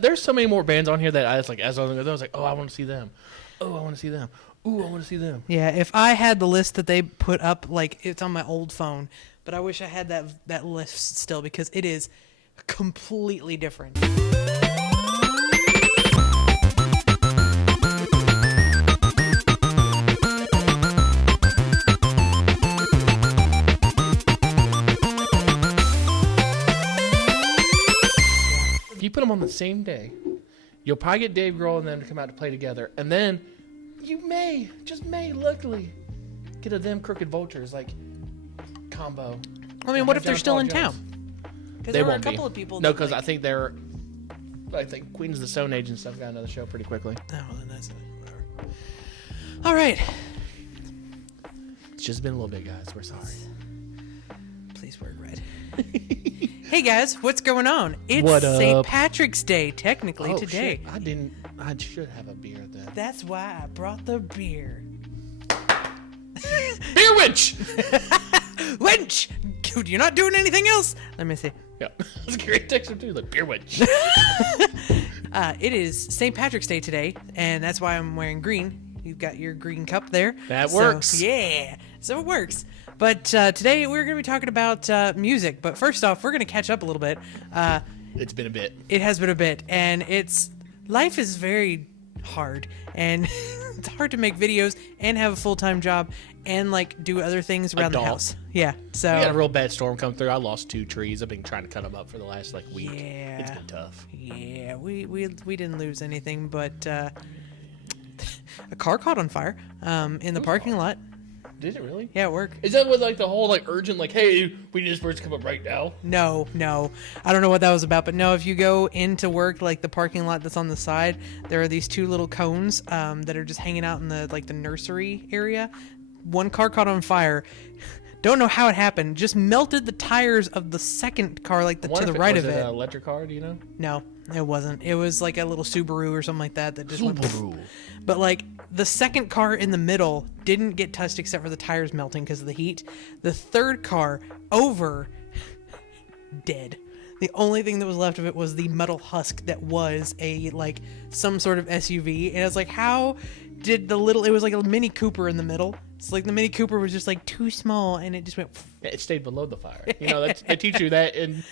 There's so many more bands on here that I was like, as I was like, oh, I want to see them. Oh, I want to see them. Ooh, I want to see them. Yeah, if I had the list that they put up, like, it's on my old phone, but I wish I had that list still because it is completely different. If you put them on the same day, you'll probably get Dave Grohl and them to come out to play together, and then you may, luckily, get a Them Crooked Vultures like combo. I mean, what if they're still in town? Because there were a couple of people. No, because I think Queens of the Stone Age and stuff got another show pretty quickly. Oh, well, then that's whatever. All right. It's just been a little bit, guys. We're sorry. Please wear red. Hey guys, what's going on? It's What up? St. Patrick's Day, technically, today. Shit. I should have a beer then. That's why I brought the beer. Beer winch! Winch! Dude, you're not doing anything else? Let me see. Yeah. That's a great text too, like beer winch. It is St. Patrick's Day today, and that's why I'm wearing green. You've got your green cup there. That works. Yeah, so it works. But today we're going to be talking about music. But first off, we're going to catch up a little bit. It's been a bit. It has been a bit, and life is very hard, and it's hard to make videos and have a full-time job and like do other things around the house. Yeah, so we had a real bad storm come through. I lost 2 trees. I've been trying to cut them up for the last week. Yeah, it's been tough. Yeah, we didn't lose anything, but a car caught on fire in the parking lot. Did it really? Yeah, it worked. Is that what the whole urgent hey, we need this bird to come up right now? No. I don't know what that was about, but no, if you go into work, the parking lot that's on the side, there are these 2 little cones that are just hanging out in the nursery area. One car caught on fire. Don't know how it happened. Just melted the tires of the second car, to the right of it. Was it an electric car? Do you know? No, it wasn't. It was like a little Subaru or something like that just Subaru. went. But the second car in the middle didn't get touched except for the tires melting because of the heat. The third car over, dead. The only thing that was left of it was the metal husk that was some sort of SUV. And it's how did it was like a Mini Cooper in the middle. It's the Mini Cooper was just too small and it just went. It stayed below the fire. They teach you that in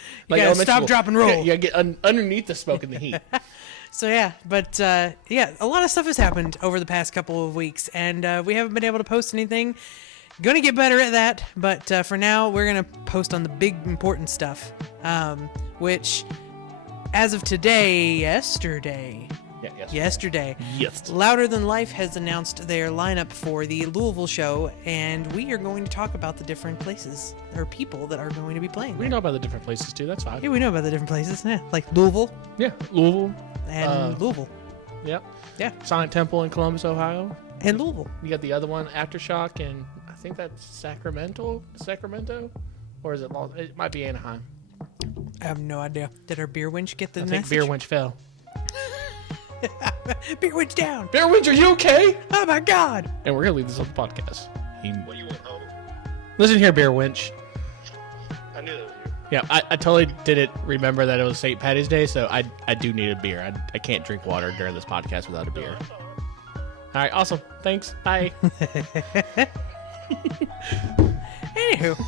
stop, drop, and roll. Yeah, get underneath the smoke and the heat. So yeah, but a lot of stuff has happened over the past couple of weeks, and we haven't been able to post anything. Gonna get better at that, but for now, we're gonna post on the big important stuff, which, as of yesterday. Yes. Louder Than Life has announced their lineup for the Louisville show, and we are going to talk about the different places or people that are going to be playing. We know about the different places too. That's fine. Yeah, we know about the different places. Yeah, like Louisville. Yeah, Louisville. And Louisville. Yep. Yeah. Sonic Temple in Columbus, Ohio. And Louisville. You got the other one, Aftershock, and I think that's Sacramento, or is it? It might be Anaheim. I have no idea. Did our beer winch get the message? I think beer winch fell. Beer winch down. Beer winch, are you okay? Oh my God! And we're gonna leave this on the podcast. What do you want home? Listen here, beer winch. I knew that was you. Yeah, I totally didn't remember that it was St. Patty's Day, so I do need a beer. I can't drink water during this podcast without a beer. All right, awesome. Thanks. Bye. Anywho,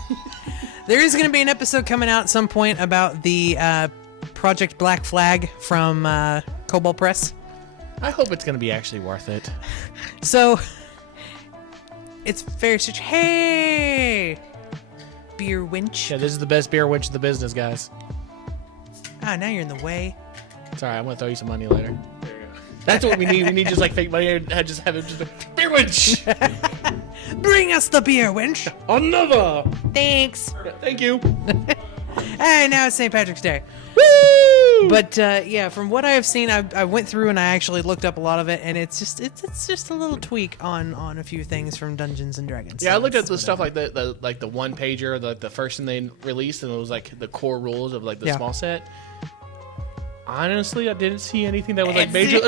there is going to be an episode coming out at some point about the Project Black Flag from Kobold Press. I hope it's going to be actually worth it. So, it's very such. Hey! Beer winch. Yeah, this is the best beer winch in the business, guys. Ah, now you're in the way. It's all right. I'm going to throw you some money later. That's what we need. We need just fake money and just have it just beer winch. Bring us the beer winch. Another. Thanks. Thank you. Hey, now it's St. Patrick's Day. Woo! But from what I have seen, I went through and I actually looked up a lot of it, and it's just a little tweak on a few things from Dungeons and Dragons. Yeah, I looked at the stuff like the one pager, the first thing they released, and it was the core rules of the small set. Honestly, I didn't see anything that was major. It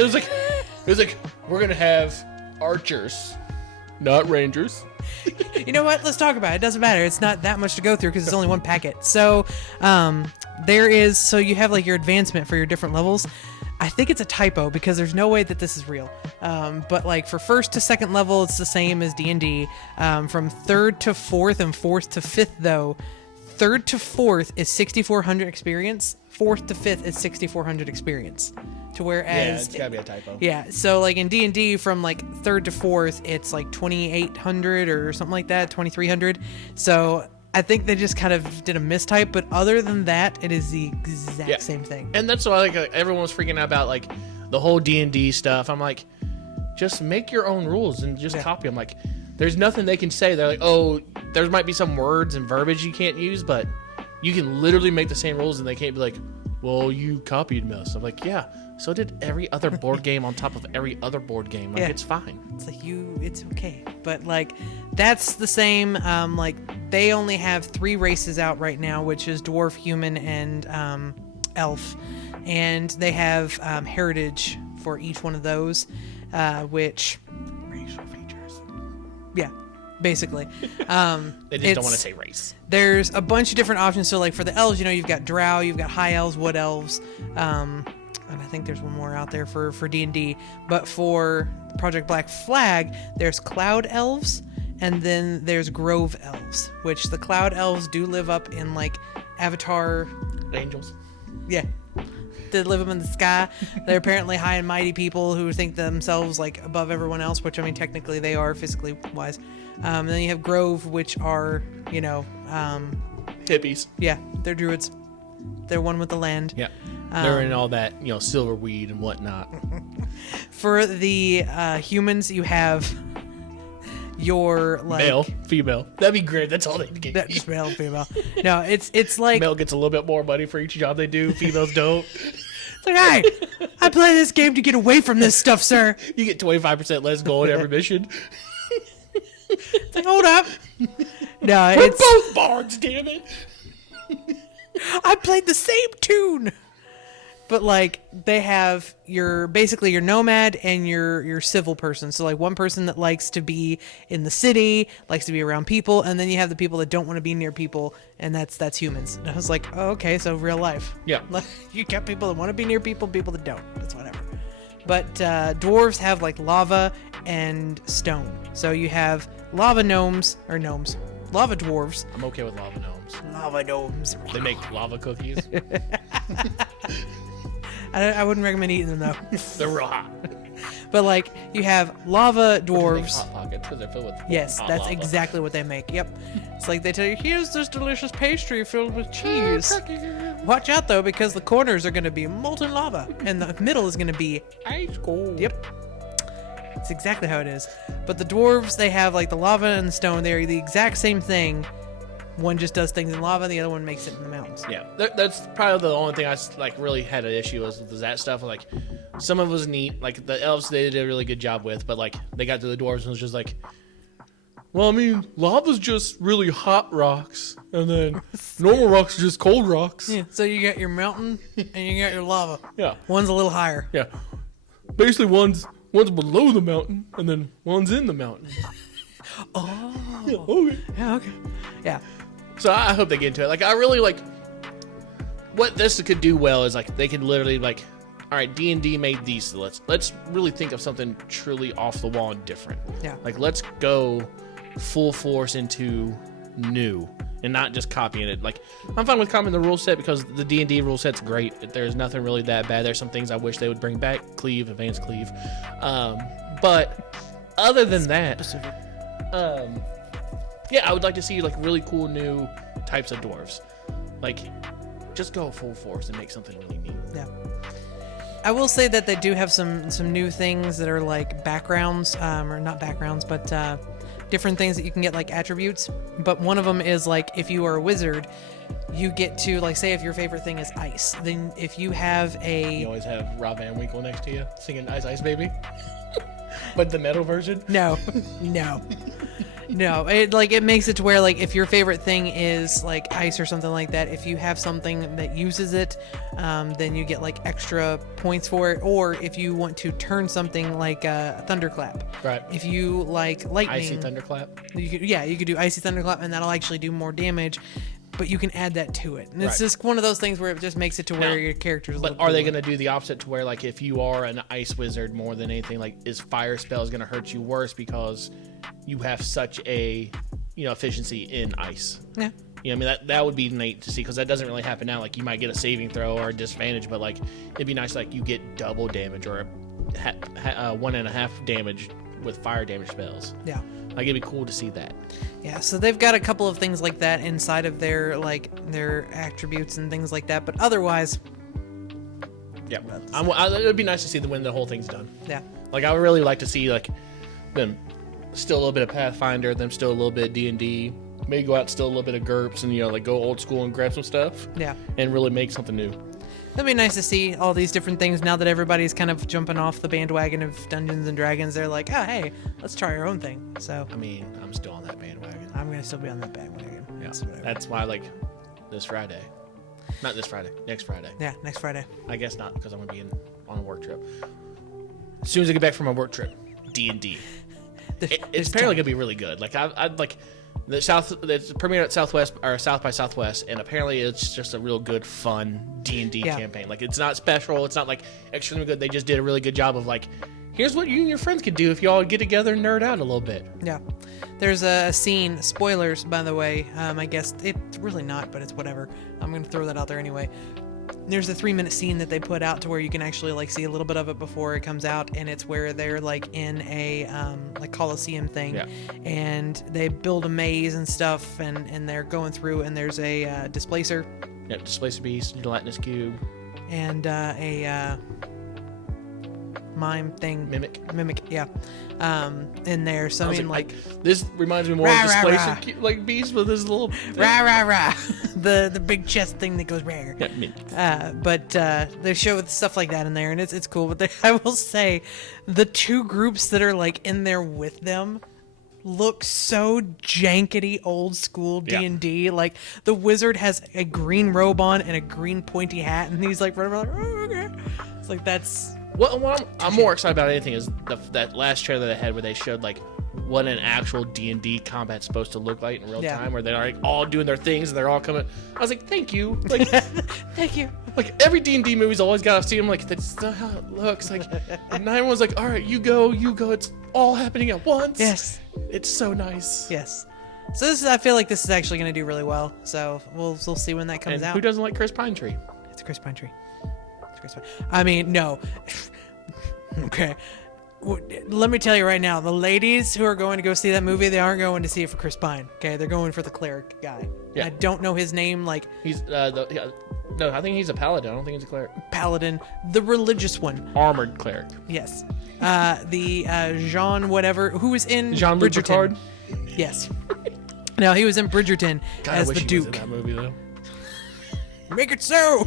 was like we're gonna have archers, not rangers. You know what? Let's talk about it. It doesn't matter. It's not that much to go through because it's only one packet. So, there is, so you have like your advancement for your different levels. I think it's a typo because there's no way that this is real. But like for first to second level, it's the same as D&D. From third to fourth and fourth to fifth, though, third to fourth is 6,400 experience. Fourth to fifth is 6,400 experience. To whereas it's gotta be a typo. Yeah, so like in D&D, from like third to fourth, it's like 2,800 or something like that, 2,300. So I think they just kind of did a mistype, but other than that, it is the exact same thing. And that's why like everyone was freaking out about like the whole D&D stuff. I'm like, just make your own rules and just copy them. Like, there's nothing they can say. They're like, oh, there might be some words and verbiage you can't use, but you can literally make the same rules, and they can't be like, well, you copied us. I'm like, yeah, so did every other board game on top of every other board game. Like, it's fine. It's like it's okay. But like, that's the same. Like, they only have 3 races out right now, which is dwarf, human, and elf, and they have heritage for each one of those, which racial features. Yeah. Basically, they just don't want to say race. There's a bunch of different options. So, like for the elves, you've got drow, you've got high elves, wood elves, and I think there's one more out there for D&D. But for Project Black Flag, there's cloud elves, and then there's grove elves, which the cloud elves do live up in like Avatar Angels. Yeah. They live up in the sky. They're apparently high and mighty people who think themselves like above everyone else, which I mean technically they are physically wise. And then you have Grove, which are, hippies. Yeah, they're druids. They're one with the land. Yeah. They're in all that, silver weed and whatnot. For the humans, you have your like male, female. That'd be great. That's all they get. Just male, female. No, it's like male gets a little bit more money for each job they do. Females don't. It's like, hey, I play this game to get away from this stuff, sir. You get 25% less gold every mission. It's like, hold up. No, we're both bards, damn it. I played the same tune. But like they have basically your nomad and your civil person. So like one person that likes to be in the city, likes to be around people, and then you have the people that don't want to be near people, and that's humans. And I was like, oh, okay, so real life. Yeah. You got people that want to be near people that don't. That's whatever. But dwarves have like lava and stone. So you have lava gnomes, lava dwarves. I'm okay with lava gnomes. Lava gnomes. They make lava cookies. I wouldn't recommend eating them though. They're real hot. But like you have lava dwarves. Hot pockets because they're filled with Yes, hot that's lava. exactly what they make. Yep. It's like they tell you, here's this delicious pastry filled with cheese. Watch out though, because the corners are going to be molten lava, and the middle is going to be ice cold. Yep. It's exactly how it is. But the dwarves, they have like the lava and the stone. They're the exact same thing. One just does things in lava, the other one makes it in the mountains. Yeah, that's probably the only thing I like really had an issue with that stuff. Like, some of it was neat. Like the elves, they did a really good job with, but like they got to the dwarves and it was just like, well, I mean, lava's just really hot rocks, and then normal rocks are just cold rocks. Yeah. So you got your mountain and you got your lava. Yeah. One's a little higher. Yeah. Basically, one's below the mountain, and then one's in the mountain. Oh. Yeah, okay. Yeah. Okay. Yeah. So I hope they get into it. Like, I really like what this could do well is like they could literally like, all right, D&D made these. So let's really think of something truly off the wall and different. Yeah. Like, let's go full force into new and not just copying it. Like, I'm fine with copying the rule set because the D&D rule set's great. There's nothing really that bad. There's some things I wish they would bring back. Cleave, advanced cleave. But other than that, yeah, I would like to see like really cool new types of dwarves. Like, just go full force and make something really neat. Yeah. I will say that they do have some new things that are like backgrounds, or not backgrounds, but different things that you can get like attributes. But one of them is like if you are a wizard, you get to like say if your favorite thing is ice, then if you have You always have Rob Van Winkle next to you singing Ice Ice Baby. But the metal version? No. It makes it to where like if your favorite thing is like ice or something like that, if you have something that uses it, then you get like extra points for it. Or if you want to turn something like a thunderclap, Right. if you like lightning, Icy Thunderclap. you could do icy thunderclap, and that'll actually do more damage. but you can add that to it. And it's Right. just one of those things where it just makes it to where Now, your characters But look are they cooler. going to do the opposite to where, like, if you are an ice wizard more than anything, like, is fire spells going to hurt you worse because you have such a, efficiency in ice? Yeah. I mean, that would be neat to see because that doesn't really happen now. Like, you might get a saving throw or a disadvantage, but, like, it'd be nice, like, you get double damage or 1.5 damage with fire damage spells. Yeah. Like, it'd be cool to see that. Yeah, so they've got a couple of things like that inside of their attributes and things like that, but otherwise, Yeah. It'd be nice to see them when the whole thing's done. yeah. Like, I would really like to see, like, them still a little bit of Pathfinder, them still a little bit of D&D, maybe go out still a little bit of GURPS and, like, go old school and grab some stuff. Yeah. And really make something new. It'd be nice to see all these different things now that everybody's kind of jumping off the bandwagon of Dungeons and Dragons. They're like, oh, hey, let's try our own thing. So I mean, I'm still on that bandwagon. I'm going to still be on that bandwagon. Yeah. That's whatever. That's why, like, this Friday. Not this Friday. Next Friday. Yeah, next Friday. I guess not, because I'm going to be on a work trip. As soon as I get back from my work trip, D&D. It's apparently going to be really good. Like, I'd like... It's premiered at Southwest or South by Southwest, and apparently it's just a real good, fun D&D campaign. Like, it's not special, it's not like extremely good. They just did a really good job of like, here's what you and your friends could do if you all get together and nerd out a little bit. Yeah, there's a scene. Spoilers, by the way. I guess it's really not, but it's whatever. I'm gonna throw that out there anyway. There's a 3-minute scene that they put out to where you can actually like see a little bit of it before it comes out, and it's where they're like in a like Coliseum thing, and they build a maze and stuff, and they're going through, and there's a displacer, Displacer Beast, Gelatinous Cube, and a mime thing, mimic, yeah, in there. So I mean, like this reminds me more of Displacer like Beast with his little rah the big chest thing that goes rare. Yeah, but they show stuff like that in there, and it's cool. But I will say, the two groups that are like in there with them look so jankety old school D&D. Like the wizard has a green robe on and a green pointy hat, and he's like, oh, okay. It's like that's. What I'm more excited about anything is that last trailer they had where they showed like what an actual D&D combat's supposed to look like in real time, where they're like all doing their things and they're all coming. I was like, thank you, like, thank you. Like every D&D movie's always got to see them like that's not how it looks. Like, and everyone's like, all right, you go. It's all happening at once. Yes, it's so nice. Yes. So I feel like this is actually going to do really well. So we'll see when that comes out. Who doesn't like Chris Pinetree? It's a Chris Pinetree. I mean, no. Okay. Let me tell you right now, the ladies who are going to go see that movie, they aren't going to see it for Chris Pine. Okay, they're going for the cleric guy. Yeah. I don't know his name. Like he's no, I think he's a paladin. I don't think he's a cleric. Paladin, the religious one. Armored cleric. Yes. The Jean whatever who was in Jean-Luc Bridgerton. Picard? Yes. No, he was in Bridgerton as the Duke. Was in that movie though. Make it so.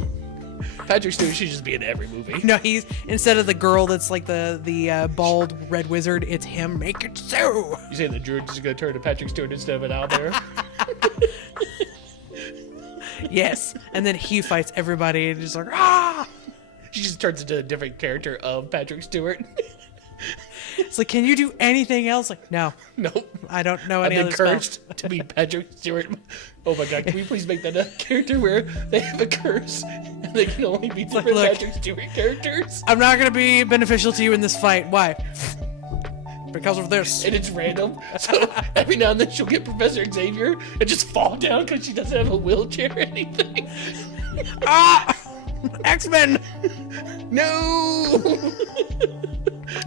Patrick Stewart should just be in every movie. No, he's instead of the girl that's like the bald red wizard, it's him. Make it so. You say the druid is going to turn to Patrick Stewart instead of an owlbear? Yes, and then he fights everybody and just like ah. She just turns into a different character of Patrick Stewart. It's like, can you do anything else? Like, no, nope. I don't know any I've other been cursed to be Patrick Stewart. Oh my god, can we please make that a character where they have a curse and they can only be different look, Patrick Stewart characters? I'm not gonna be beneficial to you in this fight. Why? Because of this. And it's random. So every now and then she'll get Professor Xavier and just fall down because she doesn't have a wheelchair or anything. Ah! X-Men! No!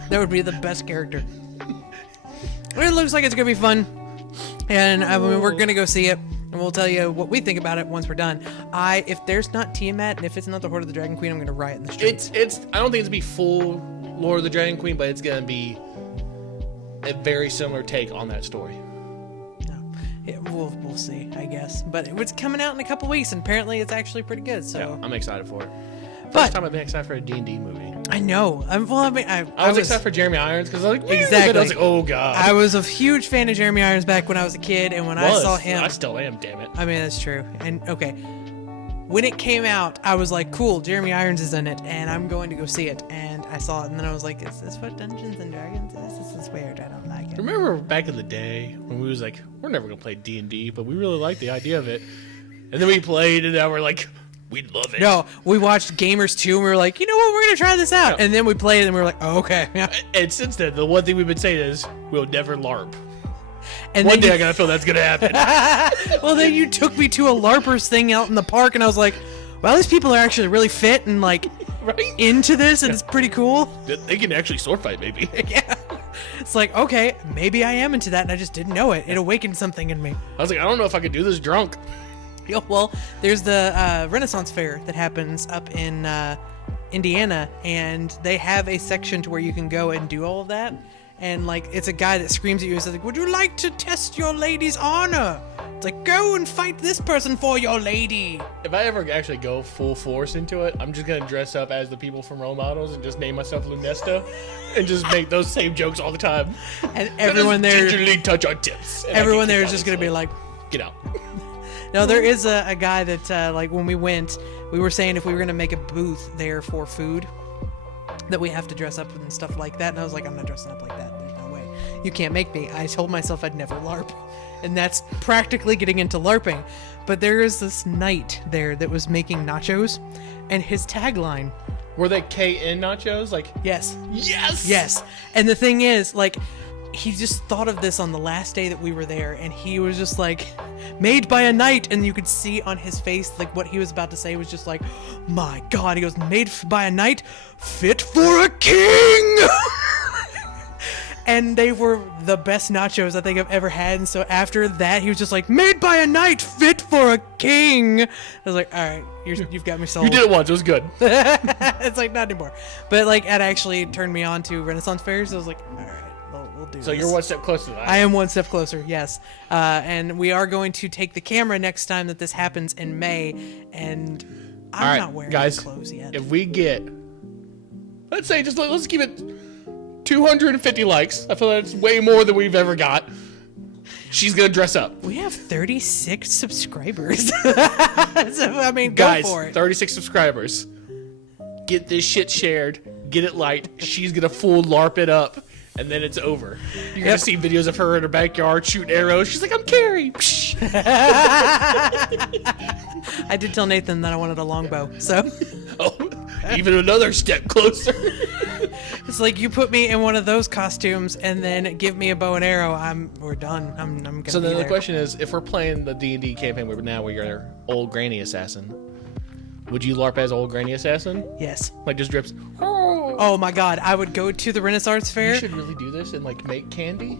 That would be the best character. It looks like it's gonna be fun, and I mean, we're gonna go see it, and we'll tell you what we think about it once we're done. If there's not Tiamat and if it's not the Horde of the Dragon Queen, I'm gonna riot in the streets. It's. I don't think it's gonna be full Lord of the Dragon Queen, but it's gonna be a very similar take on that story. No, we'll see, I guess. But it's coming out in a couple weeks, and apparently it's actually pretty good. So yeah, I'm excited for it. But First time I've been excited for a D&D movie. I know. I was excited for Jeremy Irons because I was like, exactly. I was like, oh god. I was a huge fan of Jeremy Irons back when I was a kid, and when I saw him, I still am. Damn it. I mean, that's true. And okay, when it came out, I was like, cool, Jeremy Irons is in it, and I'm going to go see it. And I saw it, and then I was like, is this what Dungeons and Dragons is? This is weird. I don't like it. Remember back in the day when we was like, we're never gonna play D&D, but we really liked the idea of it. And then we played, and now we're like, we love it. No, we watched Gamers 2, and we were like, you know what, we're going to try this out. Yeah. And then we played it, and we were like, oh, okay. And since then, the one thing we've been saying is, we'll never LARP. And One day then I gotta feel that's gonna happen. well, then you took me to a LARPers thing out in the park, and I was like, well, these people are actually really fit and, like, Right? into this, and it's pretty cool. They can actually sword fight, maybe. Yeah. It's like, okay, maybe I am into that, and I just didn't know it. It awakened something in me. I was like, I don't know if I could do this drunk. Yeah, well, there's the Renaissance Fair that happens up in Indiana, and they have a section to where you can go and do all of that. And, like, it's a guy that screams at you and says, like, would you like to test your lady's honor? It's like, go and fight this person for your lady. If I ever actually go full force into it, I'm just gonna dress up as the people from Role Models and just name myself Lunesta and just make those same jokes all the time. And everyone there, gingerly touch our tips. And everyone I there can is kick just going to be like, get out. no, there is a guy that, like, when we went, we were saying if we were going to make a booth there for food, that we have to dress up and stuff like that. And I was like, I'm not dressing up like that. There's no way. You can't make me. I told myself I'd never LARP. And that's practically getting into LARPing. But there is this knight there that was making nachos, and his tagline, Were they KN nachos? Like, yes. yes! Yes. And the thing is, like, he just thought of this on the last day that we were there, and he was just like, made by a knight, and you could see on his face, like, what he was about to say was just like, my God. He goes, made by a knight, fit for a king! And they were the best nachos I think I've ever had. And so after that, he was just like, made by a knight, fit for a king. I was like, all right, you've got me sold. You did it once. It was good. It's like, not anymore. But, like, it actually turned me on to Renaissance fairs. I was like, all right, we'll do this. So you're one step closer to that. I am one step closer, yes. And we are going to take the camera next time that this happens in May. And I'm All right, not wearing guys, clothes yet. If we get, let's say, let's keep it 250 likes. I feel that's way more than we've ever got. She's gonna dress up. We have 36 subscribers. So, I mean, Guys, go for it. 36 subscribers. Get this shit shared. Get it liked. She's gonna full LARP it up, and then it's over. You're gonna see videos of her in her backyard shooting arrows. She's like, I'm Carrie. I did tell Nathan that I wanted a longbow, so Oh, even another step closer. it's like you put me in one of those costumes and then give me a bow and arrow. We're done. I'm gonna. So then be the there. question is, if we're playing the D&D campaign where now we're your old granny assassin, would you LARP as old granny assassin? Yes. Like just drips. Oh my God! I would go to the Renaissance Fair. You should really do this and like make candy,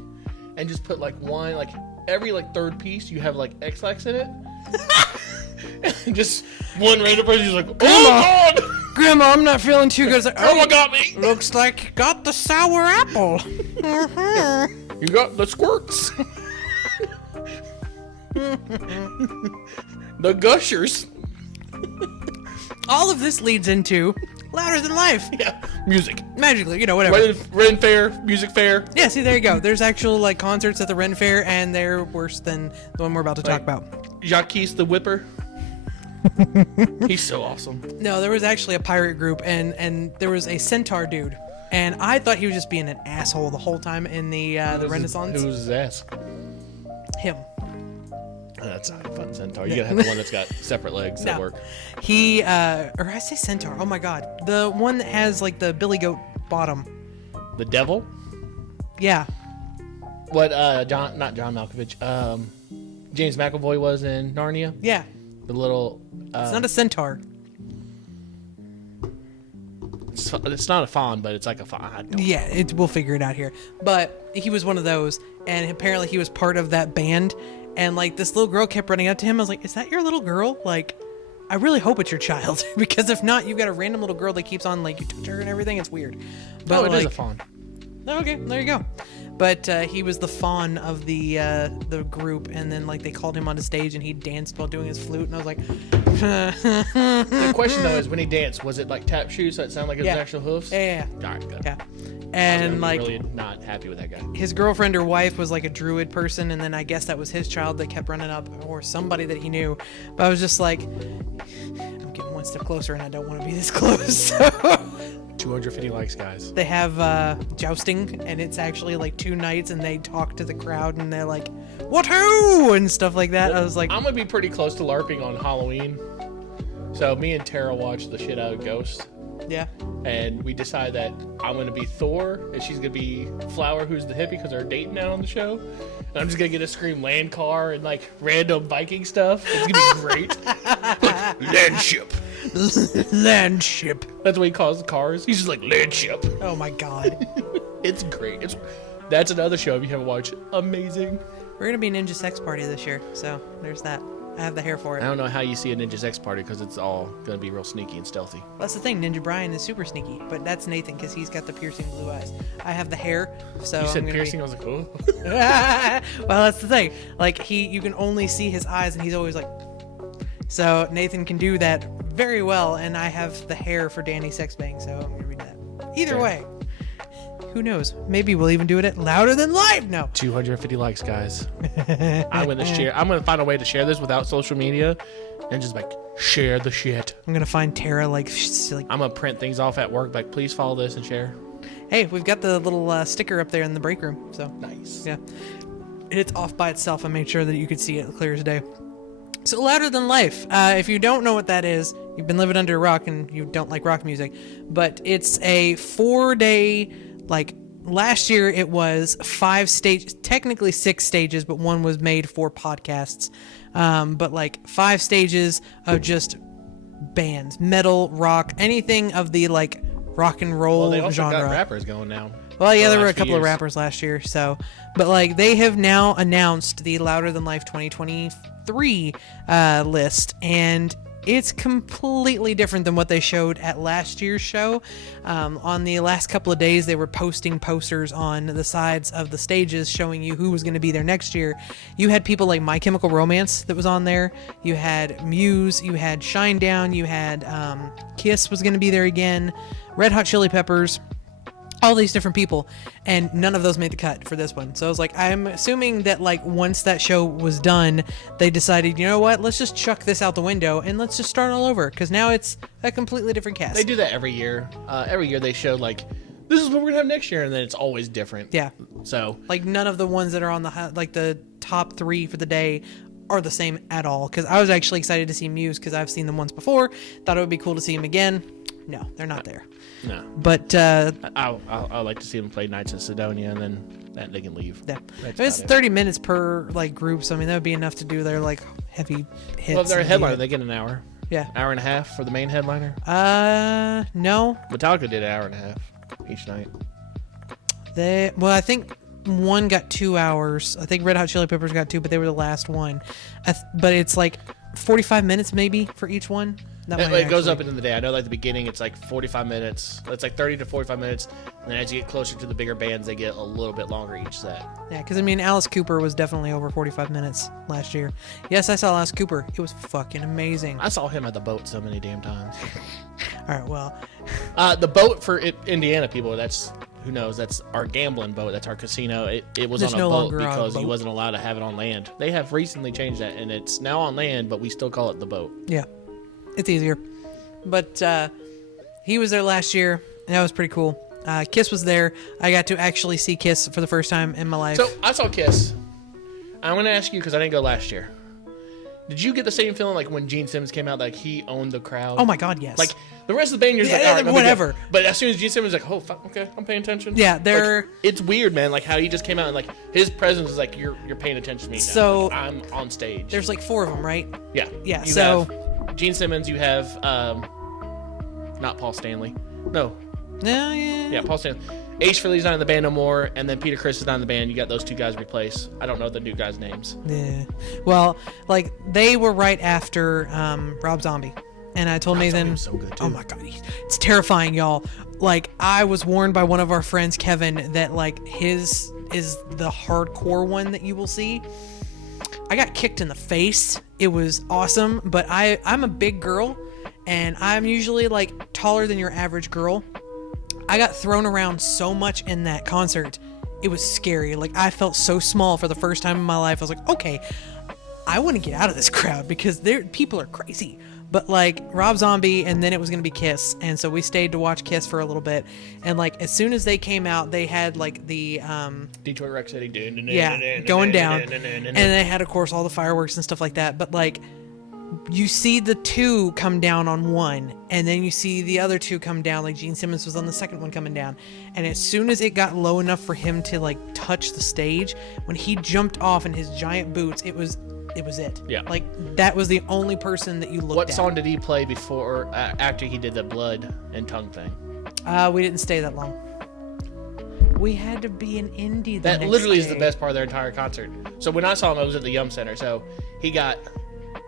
and just put like one, like every like third piece you have like X-Lax in it. And just one random person is like, oh Grandma! God! Grandma, I'm not feeling too good. It's like, Grandma got me! looks like you got the sour apple. You got the squirts. The gushers. All of this leads into Louder Than Life. Yeah. Music. Magically, whatever. Ren Fair, music fair. Yeah, see, there you go. There's actual, like, concerts at the Ren Fair, and they're worse than the one we're about to talk about. Jacques the Whipper. He's so awesome. No, there was actually a pirate group, and there was a centaur dude, and I thought he was just being an asshole the whole time in the Renaissance. Who was his ass? Him. That's not a fun centaur. You gotta have the one that's got separate legs that No. work. He, or I say centaur. Oh my God, the one that has like the billy goat bottom. The devil? Yeah. What not John Malkovich, James McAvoy was in Narnia? Yeah. The little It's not a centaur. it's not a fawn, but it's like a fawn. I don't Yeah, we'll figure it out here. But he was one of those, and apparently he was part of that band. And like this little girl kept running up to him. I was like, "Is that your little girl? Like, I really hope it's your child, because if not, you've got a random little girl that keeps on like you touch her and everything. It's weird." But Oh, it like, is a fawn. okay, there you go. But he was the fawn of the group, and then like they called him onto stage, and he danced while doing his flute, and I was like, The question though is, when he danced, was it like tap shoes, so it sounded like it was Yeah. actual hoofs? yeah, All right, good. yeah. I'm And like really not happy with that guy. his girlfriend or wife was like a druid person, and then I guess that was his child that kept running up, or somebody that he knew. But I was just like, I'm getting one step closer, and I don't want to be this close. So 250 likes, guys. They have jousting, and it's actually like 2 nights, and they talk to the crowd, and they're like, "What who?" and stuff like that. I was like, I'm gonna be pretty close to LARPing on Halloween. So me and Tara watched the shit out of Ghost, yeah. and we decided that I'm gonna be Thor, and she's gonna be Flower, who's the hippie, because they're dating now on the show. And I'm just gonna get a scream land car and like random Viking stuff. It's gonna be great. Like, land ship. Land ship. That's what he calls the cars. He's just like land ship. Oh my god. It's great. That's another show if you haven't watched. Amazing. We're gonna be Ninja Sex Party this year, so there's that. I have the hair for I it. don't know how you see a Ninja Sex Party because it's all gonna be real sneaky and stealthy. That's the thing. Ninja Brian is super sneaky, but that's Nathan because he's got the piercing blue eyes. I have the hair, so You said I'm gonna piercing. I was like, oh. well, that's the thing. Like you can only see his eyes, and he's always like. So Nathan can do that very well, and I have the hair for Danny Sexbang, so I'm gonna read that. Either Okay. way, who knows? Maybe we'll even do it at Louder Than Life. No. 250 likes, guys. I'm gonna find a way to share this without social media, and just like share the shit. I'm gonna find Tara like. I'm gonna print things off at work. Like, please follow this and share. Hey, we've got the little sticker up there in the break room. So Nice. yeah, it's off by itself. I made sure that you could see it clear as day. So Louder Than Life. If you don't know what that is, you've been living under a rock and you don't like rock music. But it's a 4-day, like last year it was 5 stages, technically 6 stages, but one was made for podcasts. But like 5 stages of just bands, metal, rock, anything of the like rock and roll Well, they also genre. got rappers going now. Well, yeah, for the there were a last few couple of years. rappers last year, so, but like they have now announced the Louder Than Life 2023 list, and it's completely different than what they showed at last year's show. On the last couple of days, they were posting posters on the sides of the stages showing you who was going to be there next year. You had people like My Chemical Romance that was on there. You had Muse. You had Shinedown. You had Kiss was going to be there again. Red Hot Chili Peppers. All these different people, and none of those made the cut for this one. So I was like, I'm assuming that like once that show was done, they decided, you know what, let's just chuck this out the window and let's just start all over, because now it's a completely different cast. They do that every year. Every year they show like, this is what we're gonna have next year, and then it's always different. Yeah, So like none of the ones that are on the top 3 for the day are the same at all. Because I was actually excited to see Muse because I've seen them once before. Thought it would be cool to see them again. No, they're not there. no, But I like to see them play Nights in Sidonia, and then they can leave. yeah, That's it's about it. 30 minutes per like group, so I mean that would be enough to do their like heavy hits. Well, if they're a and headliner, do they get an hour, yeah. hour and a half for the main headliner. No. Metallica did an hour and a half each night. Well, I think one got 2 hours. I think Red Hot Chili Peppers got 2, but they were the last one. But it's like 45 minutes maybe for each one. That It, might it goes actually- up into the day. I know, like the beginning, it's like 45 minutes. It's like 30 to 45 minutes, and then as you get closer to the bigger bands, they get a little bit longer each set. Yeah, because I mean, Alice Cooper was definitely over 45 minutes last year. Yes, I saw Alice Cooper. It was fucking amazing. I saw him at the boat so many damn times. All right, well, The boat for Indiana people, that's, who knows, that's our gambling boat. That's our casino. It was It's on a no boat longer on a because he boat. wasn't allowed to have it on land. They have recently changed that, and it's now on land, but we still call it the boat. yeah, it's easier. But he was there last year, and that was pretty cool. Kiss was there. I got to actually see Kiss for the first time in my life. So I saw Kiss. I'm going to ask you because I didn't go last year. Did you get the same feeling like when Gene Simmons came out, like he owned the crowd? Oh my God, yes. Like the rest of the band, you're just Yeah, like, all right, no big whatever. deal. But as soon as Gene Simmons was like, oh fuck, okay, I'm paying attention. Yeah, they're- Like, it's weird, man. Like how he just came out and like his presence is like you're paying attention to me now. So- Like, I'm on stage. There's like 4 of them, right? Yeah. Yeah, You so- have Gene Simmons. You have not Paul Stanley. No. No, yeah. Yeah, Paul Stanley. Ace Frehley's not in the band no more, and then Peter Criss is not in the band. You got those 2 guys replaced. I don't know the new guys' names. Yeah. Well, like they were right after Rob Zombie, and I told Rob Zombie Nathan, was so good, too. "Oh my God, it's terrifying, y'all." Like I was warned by one of our friends, Kevin, that like his is the hardcore one that you will see. I got kicked in the face. It was awesome, but I'm a big girl, and I'm usually like taller than your average girl. I got thrown around so much in that concert. It was scary. Like I felt so small for the first time in my life. I was like, okay, I want to get out of this crowd because people are crazy. But like Rob Zombie, and then it was gonna be Kiss, and so we stayed to watch Kiss for a little bit. And like as soon as they came out, they had like the Detroit Rock City, going down, and they had of course all the fireworks and stuff like that. But like you see the two come down on one, and then you see the other two come down. Like Gene Simmons was on the second one coming down, and as soon as it got low enough for him to like touch the stage, when he jumped off in his giant boots, it was it. Yeah. Like that was the only person that you looked at. What song did he play before, after he did the blood and tongue thing? We didn't stay that long. We had to be in Indy the That next literally day. is the best part of their entire concert. So when I saw him, I was at the Yum Center. So he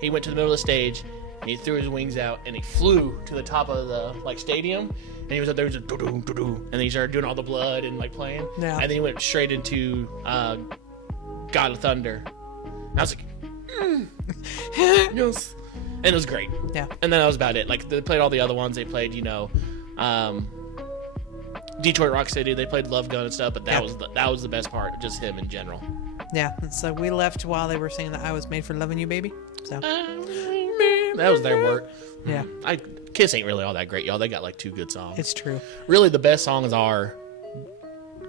went to the middle of the stage, and he threw his wings out, and he flew to the top of the like stadium, and he was up there, just doo-doo, doo-doo, and then he started doing all the blood and like playing. Yeah. And then he went straight into God of Thunder. And I was like, yes. And it was great. Yeah. And then that was about it. Like they played all the other ones. They played, Detroit Rock City. They played Love Gun and stuff, but that was the best part. Just him in general. Yeah. So we left while they were singing that I Was Made for Loving You, Baby. So That was their work. yeah, Kiss ain't really all that great, y'all. They got like 2 good songs. it's true. Really, the best songs are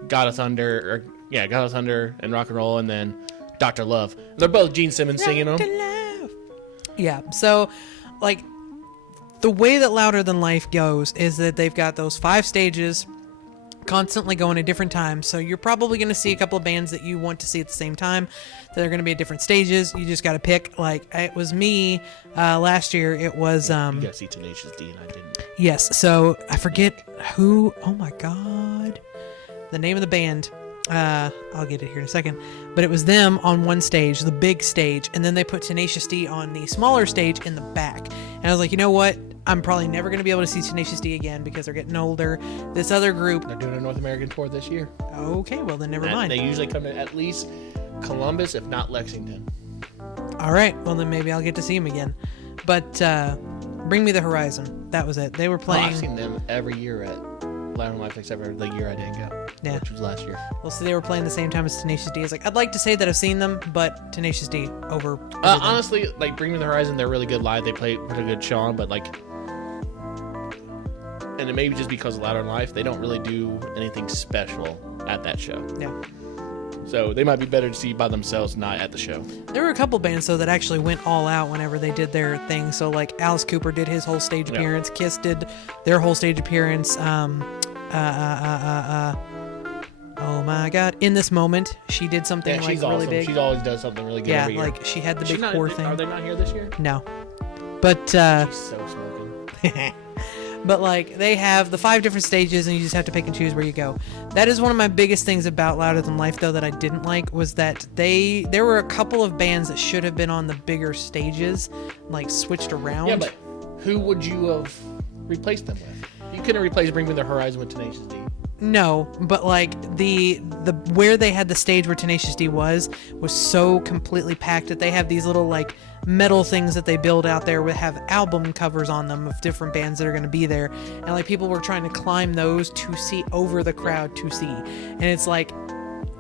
God of Thunder, God of Thunder and Rock and Roll, and then Dr. Love. They're both Gene Simmons singing them. Yeah. So like the way that Louder Than Life goes is that they've got those 5 stages constantly going at different times. So you're probably going to see a couple of bands that you want to see at the same time that are going to be at different stages. You just got to pick. Like it was me last year. It was You gotta see Tenacious D, and I didn't. yes. So I forget who. Oh my god, the name of the band. I'll get it here in a second. But it was them on one stage, the big stage, and then they put Tenacious D on the smaller stage in the back. And I was like, you know what? I'm probably never going to be able to see Tenacious D again because they're getting older. This other group. They're doing a North American tour this year. Okay, well then never mind. They usually come to at least Columbus, if not Lexington. All right, well then maybe I'll get to see him again. But Bring Me the Horizon. That was it. They were playing. I've seen them every year at Louder Than Life, except for the year I didn't go, Yeah. which was last year. Well, so they were playing the same time as Tenacious D. It's like I'd like to say that I've seen them, but Tenacious D over. Honestly, like Bring Me the Horizon, they're really good live. They put a good show on, but like, and it may be just because of Louder Than Life, they don't really do anything special at that show. Yeah. So they might be better to see by themselves, not at the show. There were a couple bands though that actually went all out whenever they did their thing. So like Alice Cooper did his whole stage appearance. Kiss did their whole stage appearance. Oh my God! In This Moment, she did something like she's really awesome. big. She always does something really good Yeah, every year. like she had the big Are core thing. they not here this year? No, but She's so smoking. but like they have the 5 different stages, and you just have to pick and choose where you go. That is one of my biggest things about Louder Than Life, though, that I didn't like was that there were a couple of bands that should have been on the bigger stages, like switched around. Yeah, but who would you have replaced them with? You couldn't replace Bring Me the Horizon with Tenacious D. No, but like the where they had the stage where Tenacious D was so completely packed that they have these little like metal things that they build out there with have album covers on them of different bands that are going to be there, and like people were trying to climb those to see over the crowd to see, and it's like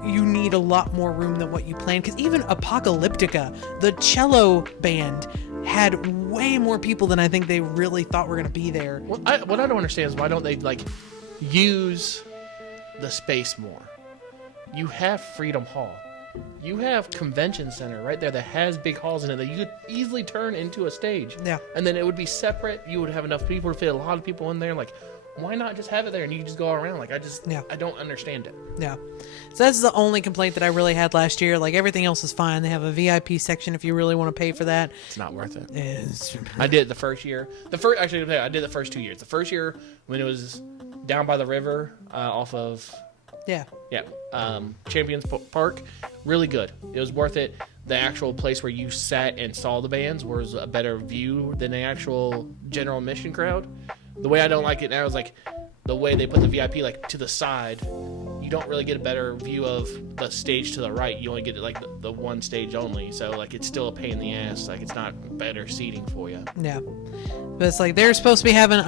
you need a lot more room than what you planned, because even Apocalyptica, the cello band, had way more people than I think they really thought were going to be there. What I don't understand is why don't they like use the space more? You have Freedom Hall. You have Convention Center right there that has big halls in it that you could easily turn into a stage. Yeah. And then it would be separate. You would have enough people to fit a lot of people in there. Like, why not just have it there and you can just go around? Like, I don't understand it. Yeah. So that's the only complaint that I really had last year. Like everything else is fine. They have a VIP section if you really want to pay for that. It's not worth it. It's... I did it the first year. Actually, I did the first 2 years. The first year when it was down by the river off of Champions Park, really good. It was worth it. The actual place where you sat and saw the bands was a better view than the actual general admission crowd. The way I don't like it now is like the way they put the VIP like to the side. You don't really get a better view of the stage to the right. You only get like the one stage only. So like it's still a pain in the ass. Like it's not better seating for you. Yeah. But it's like they're supposed to be having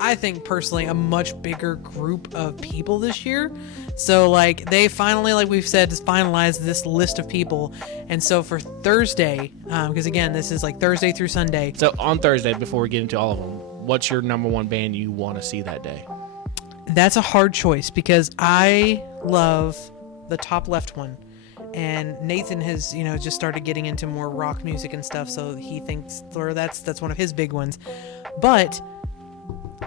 I think personally a much bigger group of people this year. So like they finally, like we've said, just finalized this list of people. And so for Thursday, because again this is like Thursday through Sunday. So on Thursday, before we get into all of them, what's your number one band you want to see that day? That's a hard choice because I love the top left one. And Nathan has, just started getting into more rock music and stuff, so he thinks that's one of his big ones. But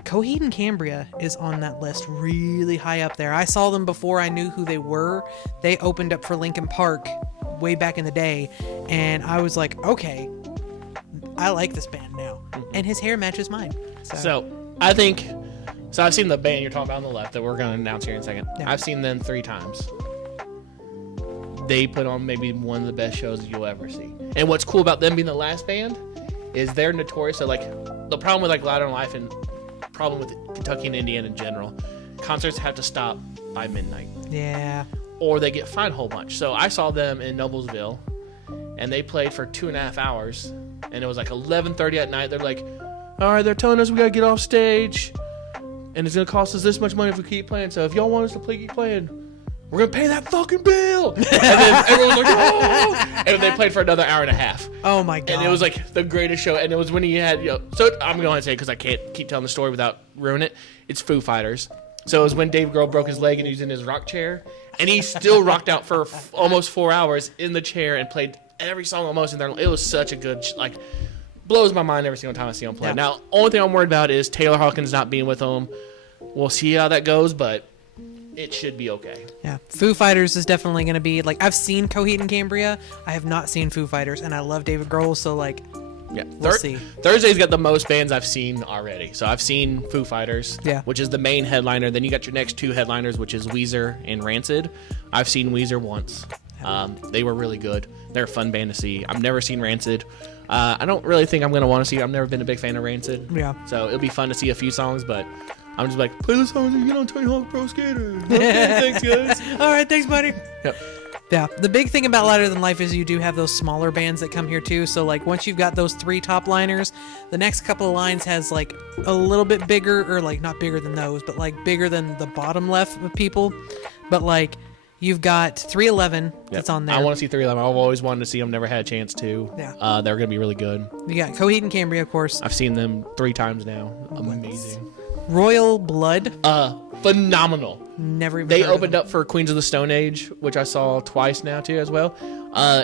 Coheed and Cambria is on that list really high up there. I saw them before I knew who they were. They opened up for Linkin Park way back in the day, and I was like, okay, I like this band now. And his hair matches mine. So I think... So I've seen the band you're talking about on the left that we're going to announce here in a second. Yeah. I've seen them 3 times. They put on maybe one of the best shows you'll ever see. And what's cool about them being the last band is they're notorious. So like the problem with like Louder Than Life and problem with Kentucky and Indiana in general, concerts have to stop by midnight. Yeah. Or they get fined a whole bunch. So I saw them in Noblesville, and they played for 2.5 hours, and it was like 11:30 at night. They're like, all right, they're telling us we got to get off stage. And it's going to cost us this much money if we keep playing. So if y'all want us to keep playing, we're going to pay that fucking bill. And then everyone was like, oh! And they played for another hour and a half. Oh, my God. And it was like the greatest show. And it was when he had, so I'm going to say, because I can't keep telling the story without ruining it. It's Foo Fighters. So it was when Dave Grohl broke his leg and he was in his rock chair. And he still rocked out for almost 4 hours in the chair and played every song almost in there. It was such a good, blows my mind every single time I see him play. Yeah. Now, only thing I'm worried about is Taylor Hawkins not being with him. We'll see how that goes, but it should be okay. Yeah, Foo Fighters is definitely going to be, I've seen Coheed and Cambria. I have not seen Foo Fighters, and I love David Grohl, so, yeah, we'll see. Thursday's got the most bands I've seen already. So I've seen Foo Fighters, which is the main headliner. Then you got your next 2 headliners, which is Weezer and Rancid. I've seen Weezer once. They were really good. They're a fun band to see. I've never seen Rancid. I don't really think I'm going to want to see it. I've never been a big fan of Rancid. Yeah. So it'll be fun to see a few songs, but I'm just like, play the songs and get on Tony Hawk Pro Skater. Okay, thanks, guys. All right, thanks, buddy. Yep. Yeah, the big thing about Louder Than Life is you do have those smaller bands that come here too. So once you've got those 3 top liners, the next couple of lines has a little bit bigger, or not bigger than those, but bigger than the bottom left of people. But you've got 311 that's on there. I want to see 311. I've always wanted to see them. Never had a chance to. Yeah. They're going to be really good. You got Coheed and Cambria, of course. I've seen them 3 times now. Amazing. Royal Blood. Phenomenal. Never even They heard of opened them. up for Queens of the Stone Age, which I saw twice now too as well.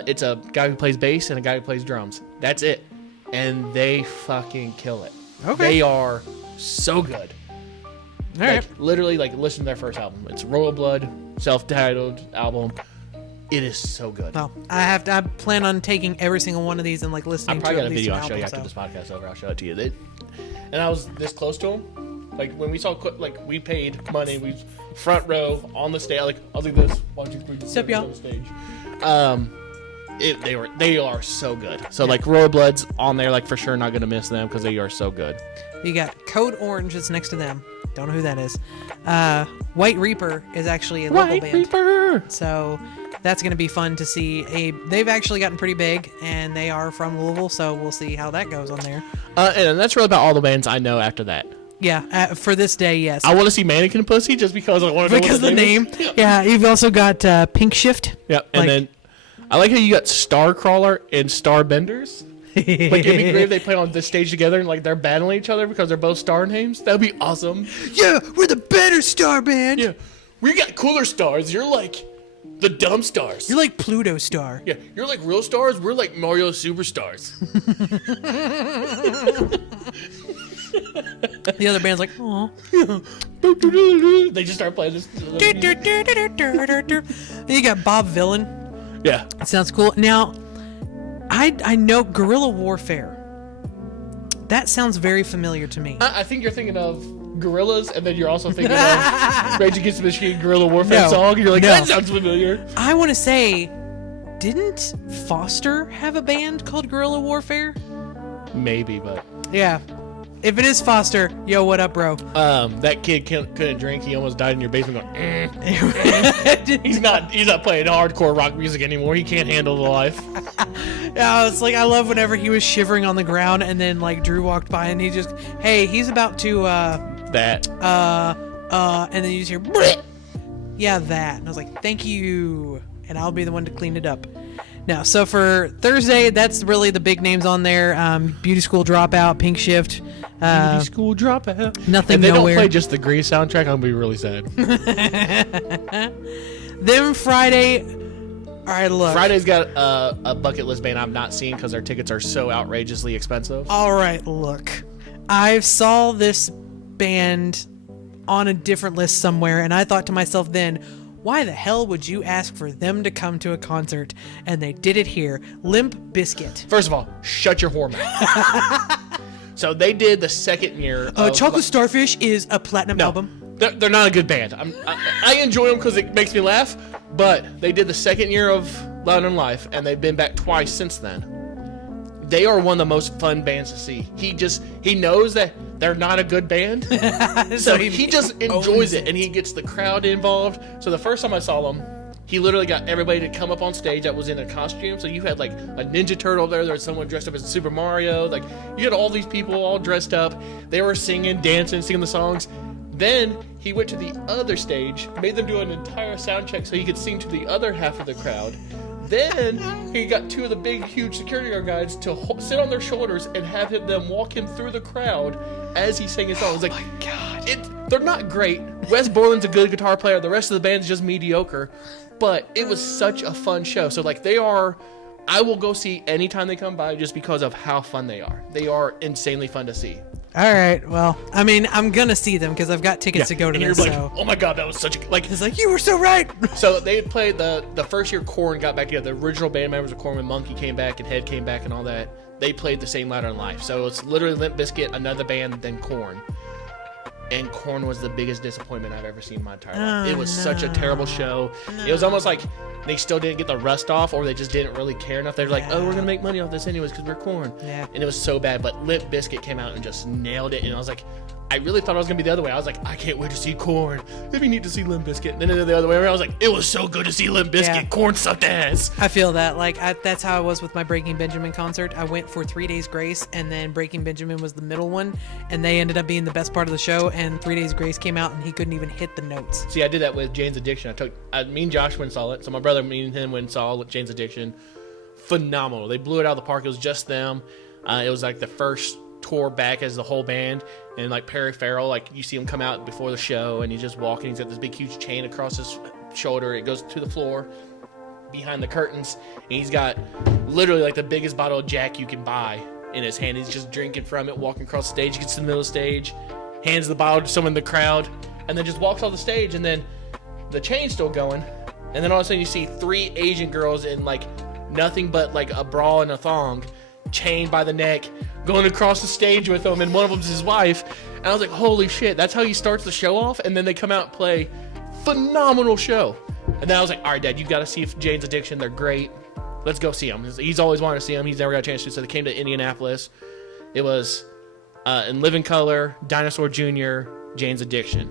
It's a guy who plays bass and a guy who plays drums. That's it. And they fucking kill it. Okay. They are so good. All right. Literally, listen to their first album. It's Royal Blood, self-titled album. It is so good. Well, I plan on taking every single one of these and listening I to probably got at a least video an I'll show you album, after so. this podcast over. I'll show it to you. And I was this close to them. When we saw, we paid money. We front row on the stage. I was like this. 1, 2, 3. Sup, y'all? On the stage. They are so good. So Royal Blood's on there. For sure, not gonna miss them because they are so good. You got Code Orange that's next to them. Don't know who that is. White Reaper is actually a local band. Reaper. So that's going to be fun to see. They've actually gotten pretty big, and they are from Louisville, so we'll see how that goes on there. And that's really about all the bands I know after that. Yeah, for this day, yes. I want to see Mannequin Pussy just because I want to know because what the name. is. Yeah, you've also got Pink Shift. Yep, and then I like how you got Starcrawler and Starbenders. It'd be great if they play on this stage together and they're battling each other because they're both star names. That'd be awesome. Yeah, we're the better star band. Yeah, we got cooler stars. You're the dumb stars. You're like Pluto Star. Yeah, you're real stars. We're like Mario Superstars. The other band's aw. They just start playing this. You got Bob Villain. Yeah. That sounds cool. Now, I know Guerrilla Warfare. That sounds very familiar to me. I think you're thinking of Gorillas, and then you're also thinking of Rage Against the Machine Guerrilla Warfare song. And you're like, that sounds familiar. I want to say, didn't Foster have a band called Guerrilla Warfare? Maybe, but Yeah. If it is Foster, yo, what up, bro? That kid couldn't drink. He almost died in your basement going, He's not playing hardcore rock music anymore. He can't handle the life. Yeah, it's like I love whenever he was shivering on the ground and then like Drew walked by and he just, hey, he's about to and then you just hear Bleh! Yeah, that. And I was like, thank you. And I'll be the one to clean it up. No, so for Thursday, that's really the big names on there. Beauty School Dropout, Pink Shift. Beauty School Dropout. Nothing If they Nowhere. don't play just the Grease soundtrack, I'm going to be really sad. Then Friday, all right, look. Friday's got a bucket list band I've not seen because their tickets are so outrageously expensive. All right, look. I saw this band on a different list somewhere, and I thought to myself then, why the hell would you ask for them to come to a concert? And they did it here. Limp Bizkit. First of all, shut your whore mouth. So they did the second year. Chocolate Starfish is a platinum album. They're not a good band. I enjoy them because it makes me laugh, but they did the second year of Louder Than Life, and they've been back twice since then. They are one of the most fun bands to see. He knows that they're not a good band, so he just enjoys it, and he gets the crowd involved. So the first time I saw them, he literally got everybody to come up on stage that was in a costume. So you had like a Ninja Turtle there was someone dressed up as Super Mario. Like you had all these people all dressed up. They were singing, dancing, singing the songs. Then he went to the other stage, made them do an entire sound check so he could sing to the other half of the crowd. Then he got two of the big, huge security guard guys to sit on their shoulders and have them walk him through the crowd as he sang his song. It was like, my God. They're not great. Wes Borland's a good guitar player. The rest of the band's just mediocre. But it was such a fun show. So, like, I will go see anytime they come by just because of how fun they are. They are insanely fun to see. All right, well, I mean, I'm going to see them because I've got tickets to go to and this. You're like, so. oh my God, that was such a... Like, It's like, you were so right. So they had played the first year Korn got back together. The original band members of Korn, when Monkey came back and Head came back and all that, they played the same Louder Than Life. So it's literally Limp Bizkit, another band, then Korn. And Korn was the biggest disappointment I've ever seen in my entire life. It was such a terrible show. It was almost like they still didn't get the rust off, or they just didn't really care enough. They were like, oh, we're going to make money off this anyways because we're Korn. Yeah. And it was so bad. But Limp Bizkit came out and just nailed it. And I was like, I really thought it was going to be the other way. I was like, I can't wait to see Korn. It'd be neat to see Limp Bizkit. And then the other way around, I was like, it was so good to see Limp Bizkit. Yeah. Korn sucked ass. I feel that. Like, that's how I was with my Breaking Benjamin concert. I went for 3 Days Grace, and then Breaking Benjamin was the middle one, and they ended up being the best part of the show, and 3 Days Grace came out, and he couldn't even hit the notes. See, I did that with Jane's Addiction. Me and Josh went and saw it. So my brother, me and him went and saw Jane's Addiction. Phenomenal. They blew it out of the park. It was just them. It was like the first tour back as the whole band, and like Perry Farrell, like you see him come out before the show and he's just walking. He's got this big huge chain across his shoulder. It goes to the floor behind the curtains, and he's got literally like the biggest bottle of Jack you can buy in his hand. He's just drinking from it, walking across the stage. He gets to the middle of the stage, hands the bottle to someone in the crowd, and then just walks off the stage. And then the chain's still going, and then all of a sudden you see 3 Asian girls in like nothing but like a bra and a thong, chained by the neck, going across the stage with him, and one of them's his wife. And I was like, holy shit, that's how he starts the show off? And then they come out and play. Phenomenal show. And then I was like, all right, Dad, you got to see Jane's Addiction. They're great. Let's go see them. He's always wanted to see them. He's never got a chance to. So they came to Indianapolis. It was in Living Color, Dinosaur Jr., Jane's Addiction.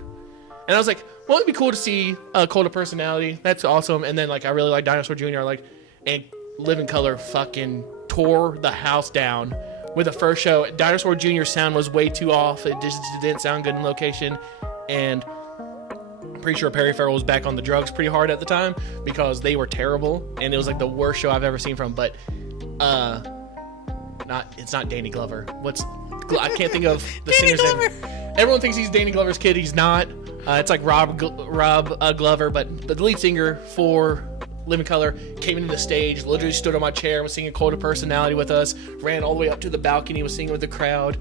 And I was like, well, it'd be cool to see Cult of Personality. That's awesome. And then like I really like Dinosaur Jr. And Living Color fucking tore the house down with the first show. Dinosaur Jr.'s sound was way too off. It just didn't sound good in location. And I'm pretty sure Perry Farrell was back on the drugs pretty hard at the time because they were terrible. And it was like the worst show I've ever seen from. But it's not Danny Glover. I can't think of the singer's name. Everyone thinks he's Danny Glover's kid. He's not. It's like Rob Glover, but the lead singer for Living Color came into the stage, literally stood on my chair, was singing Cult of Personality with us, ran all the way up to the balcony, was singing with the crowd.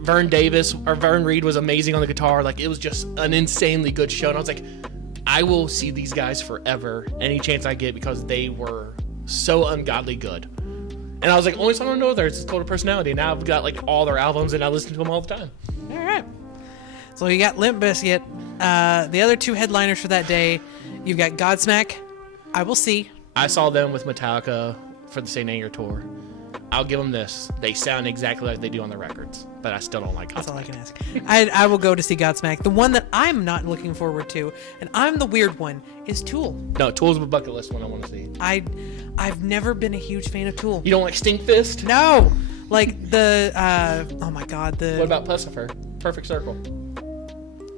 Vern Reed was amazing on the guitar. Like, it was just an insanely good show. And I was like, I will see these guys forever, any chance I get, because they were so ungodly good. And I was like, only song I know theirs is Cult of Personality. And now I've got like all their albums, and I listen to them all the time. All right. So you got Limp Bizkit. The other 2 headliners for that day, you've got Godsmack. I will see. I saw them with Metallica for the St. Anger tour. I'll give them this. They sound exactly like they do on the records, but I still don't like Godsmack. That's all I can ask. I will go to see Godsmack. The one that I'm not looking forward to, and I'm the weird one, is Tool. No, Tool's a bucket list one I want to see. I've never been a huge fan of Tool. You don't like Stinkfist? No! Like the, oh my god, What about Pussifer? Perfect Circle.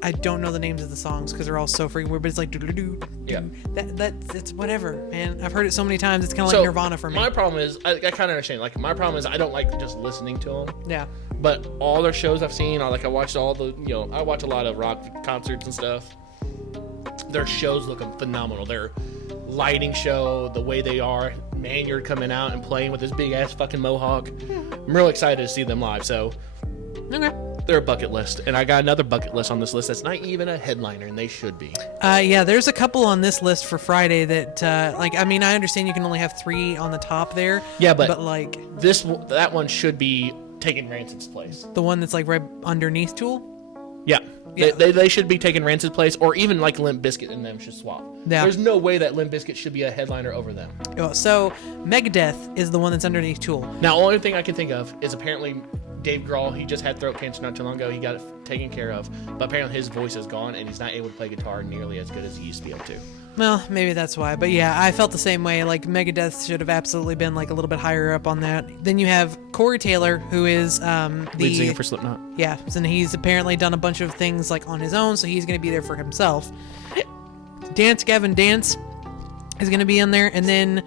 I don't know the names of the songs because they're all so freaking weird, but it's like doo-doo-doo. Yeah. It's whatever, man. I've heard it so many times, it's kind of like Nirvana for me. My problem is, I kind of understand. Like, my problem is I don't like just listening to them. Yeah. But all their shows I've seen, I watched all the, I watch a lot of rock concerts and stuff. Their shows look phenomenal. Their lighting show, the way they are, Maynard coming out and playing with this big ass fucking mohawk. I'm real excited to see them live. So, Okay. they're a bucket list, and I got another bucket list on this list that's not even a headliner, and they should be. Yeah, there's a couple on this list for Friday that, I understand you can only have 3 on the top there. Yeah, but like that one should be taking Rancid's place. the one that's like right underneath Tool. Yeah. Yeah. They should be taking Rancid's place, or even like Limp Bizkit and them should swap. Yeah. There's no way that Limp Bizkit should be a headliner over them. So Megadeth is the one that's underneath Tool. Now, only thing I can think of is apparently Dave Grohl. He just had throat cancer not too long ago. He got it taken care of, but apparently his voice is gone, and he's not able to play guitar nearly as good as he used to be able to. Well, maybe that's why. But yeah, I felt the same way. Like Megadeth should have absolutely been like a little bit higher up on that. Then you have Corey Taylor, who is the lead singer for Slipknot. Yeah, and he's apparently done a bunch of things like on his own, so he's going to be there for himself. Dance Gavin Dance is going to be in there, and then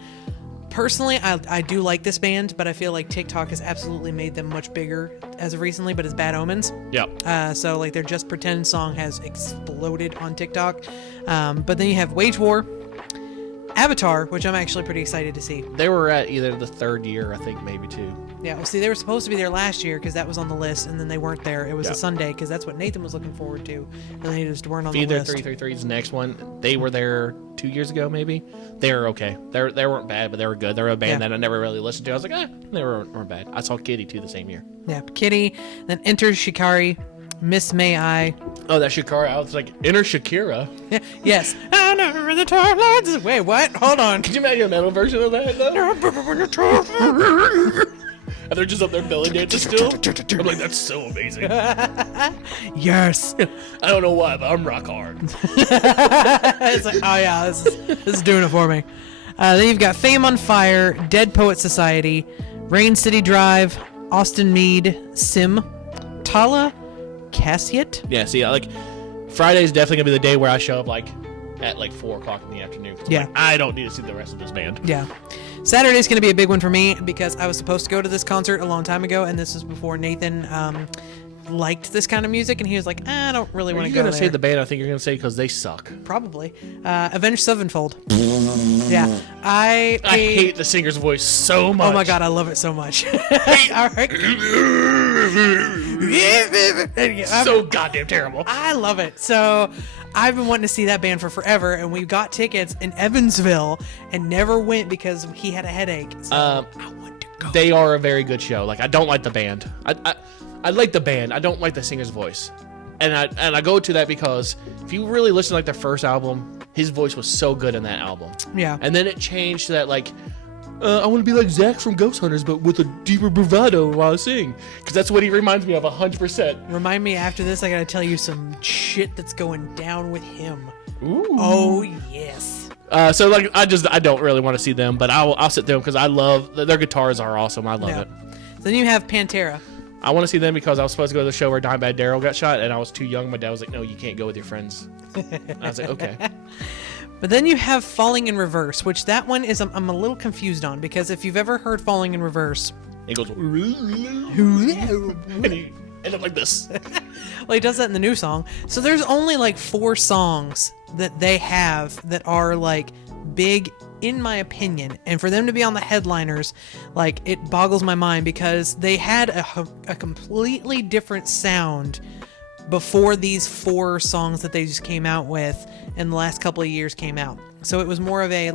personally, I do like this band, but I feel like TikTok has absolutely made them much bigger as of recently, but it's Bad Omens. Yeah. So like their Just Pretend song has exploded on TikTok. But then you have Wage War, Avatar, which I'm actually pretty excited to see. They were at either the third year, I think, maybe two. Yeah, well, see, they were supposed to be there last year because that was on the list, and then they weren't there. It was Yeah. a Sunday because that's what Nathan was looking forward to, and they just weren't on the Either list. 333's next one. They were there 2 years ago, maybe. They were okay. They weren't bad, but they were good. They were a band Yeah. that I never really listened to. I was like, they weren't bad. I saw Kitty too the same year. Yeah, Kitty, then Enter Shikari, Miss May I. Oh, that Shakira. I was like, Enter Shakira. Yeah, yes. Under the twilight. Wait, what? Hold on. Could you imagine a metal version of that, though? And they're just up there belly dancing still. I'm like, that's so amazing. Yes. I don't know why, but I'm rock hard. It's like, oh yeah, this is doing it for me. Then you've got Fame on Fire, Dead Poet Society, Rain City Drive, Austin Mead, Sim, Tala, Cassiet. Yeah, see, Friday's definitely gonna be the day where I show up at 4 o'clock in the afternoon. 'Cause I'm Yeah. like, I don't need to see the rest of this band. Yeah. Saturday's going to be a big one for me because I was supposed to go to this concert a long time ago, and this was before Nathan liked this kind of music, and he was like, I don't really want to go You're gonna there. say the band? I think you're gonna say because they suck. Probably. Avenged Sevenfold. Yeah. I hate the singer's voice so much. Oh my god, I love it so much. All right. So goddamn terrible. I love it. So I've been wanting to see that band for forever, and we got tickets in Evansville and never went because he had a headache. So I want to go. They are a very good show. I don't like the band. I like the band. I don't like the singer's voice. And I go to that because if you really listen to their first album, his voice was so good in that album. Yeah. And then it changed to that I want to be like Zach from Ghost Hunters, but with a deeper bravado while I sing. Because that's what he reminds me of 100%. Remind me after this, I gotta tell you some shit that's going down with him. Ooh. Oh, yes. I don't really want to see them, but I'll sit there because I love their guitars are awesome. I love it. Then you have Pantera. I want to see them because I was supposed to go to the show where Dimebag Darrell got shot, and I was too young. My dad was like, "No, you can't go with your friends." I was like, "Okay." But then you have Falling in Reverse, which that one is I'm a little confused on because if you've ever heard Falling in Reverse, It goes, and he end up like this. well, he does that in the new song. So there's only 4 songs that they have that are big in my opinion, and for them to be on the headliners, it boggles my mind because they had a completely different sound before these 4 songs that they just came out with in the last couple of years came out. So it was more of a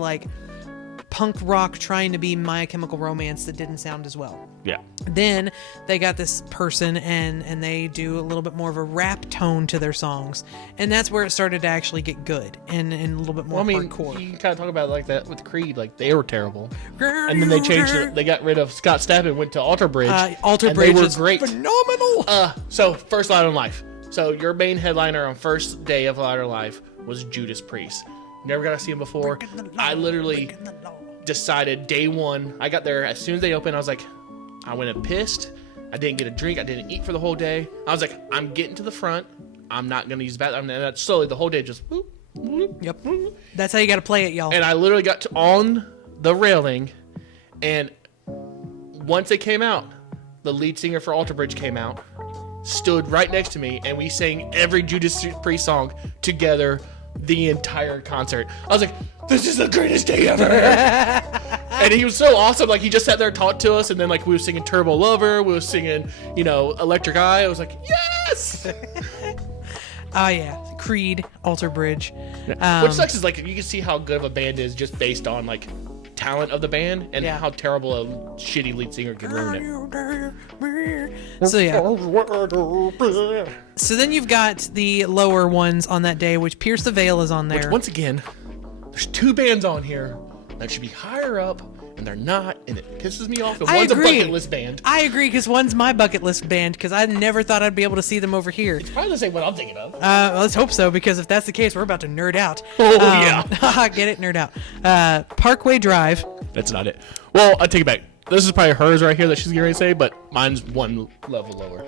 punk rock trying to be My Chemical Romance that didn't sound as well. Yeah. Then they got this person and they do a little bit more of a rap tone to their songs, and that's where it started to actually get good and a little bit more hardcore. You can kind of talk about it like that with Creed. Like, they were terrible, and then they changed it. They got rid of Scott Stapp and went to Alter Bridge. Alter Bridge were is great. phenomenal. So First Light on Life. So your main headliner on first day of Light on Life was Judas Priest. Never got to see him before. I literally decided day one. I got there as soon as they opened. I was like, I went and pissed. I didn't get a drink. I didn't eat for the whole day. I was like, I'm getting to the front. I'm not going to use the bathroom. And then slowly the whole day just whoop, whoop, Yep. whoop. That's how you got to play it, y'all. And I literally got on the railing, and once it came out, the lead singer for Alter Bridge came out, stood right next to me, and we sang every Judas Priest song together the entire concert. I was like, this is the greatest day ever. And he was so awesome. Like, he just sat there and talked to us, and then like we were singing Turbo Lover, we were singing, Electric Eye. I was like, yes. Oh yeah, Creed, Alter Bridge. Which sucks is like you can see how good of a band is just based on like talent of the band and how terrible a shitty lead singer can ruin it. So yeah. So then you've got the lower ones on that day, which Pierce the Veil is on there. Which, once again, there's two bands on here that should be higher up, and they're not, and it pisses me off. And I one's agree. a bucket list band. I agree, because one's my bucket list band, because I never thought I'd be able to see them over here. Probably the same one I'm thinking of. Let's hope so, because if that's the case, we're about to nerd out. Oh, yeah. Get it? Nerd out. Parkway Drive. That's not it. Well, I take it back. This is probably hers right here that she's getting ready to say, but mine's one level lower.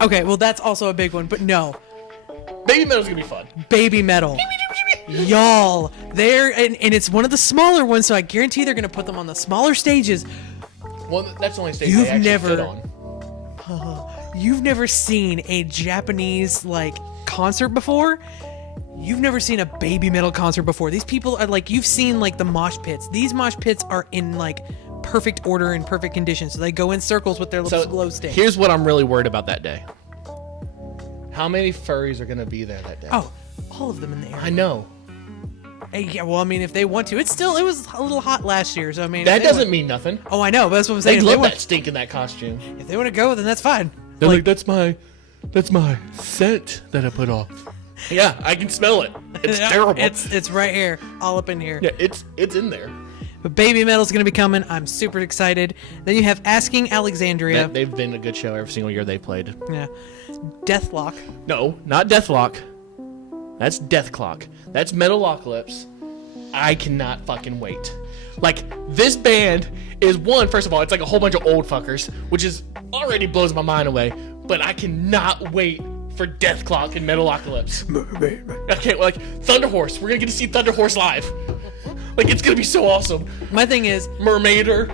Okay, well, that's also a big one, but no. Baby Metal's gonna be fun. Baby Metal. Y'all, they're and it's one of the smaller ones, so I guarantee they're gonna put them on the smaller stages. Well, that's the only stage You've they actually never- fit on. You've never seen a Japanese concert before. You've never seen a Baby Metal concert before. These people are you've seen the mosh pits. These mosh pits are in perfect order and perfect condition, so they go in circles with their little glow sticks. Here's what I'm really worried about that day. How many furries are gonna be there that day? Oh, all of them in the air. I know. Hey, yeah, well, I mean, if they want to, it was a little hot last year, so I mean, That doesn't mean nothing. Oh, I know, but that's what I'm saying. They If love want- that stink in that costume. If they want to go, then that's fine. They're like, that's my scent that I put off. Yeah, I can smell it. It's Yeah, terrible. It's right here, all up in here. Yeah, it's in there. But Baby Metal's going to be coming. I'm super excited. Then you have Asking Alexandria. They've been a good show every single year they played. Yeah. Deathlock. No, not Deathlock. That's Death Clock. That's Metalocalypse. I cannot fucking wait. This band is first of all, it's a whole bunch of old fuckers, which is already blows my mind away. But I cannot wait for Death Clock and Metalocalypse. I can't, Thunder Horse. We're gonna get to see Thunder Horse live. It's gonna be so awesome. My thing is, Mermaider.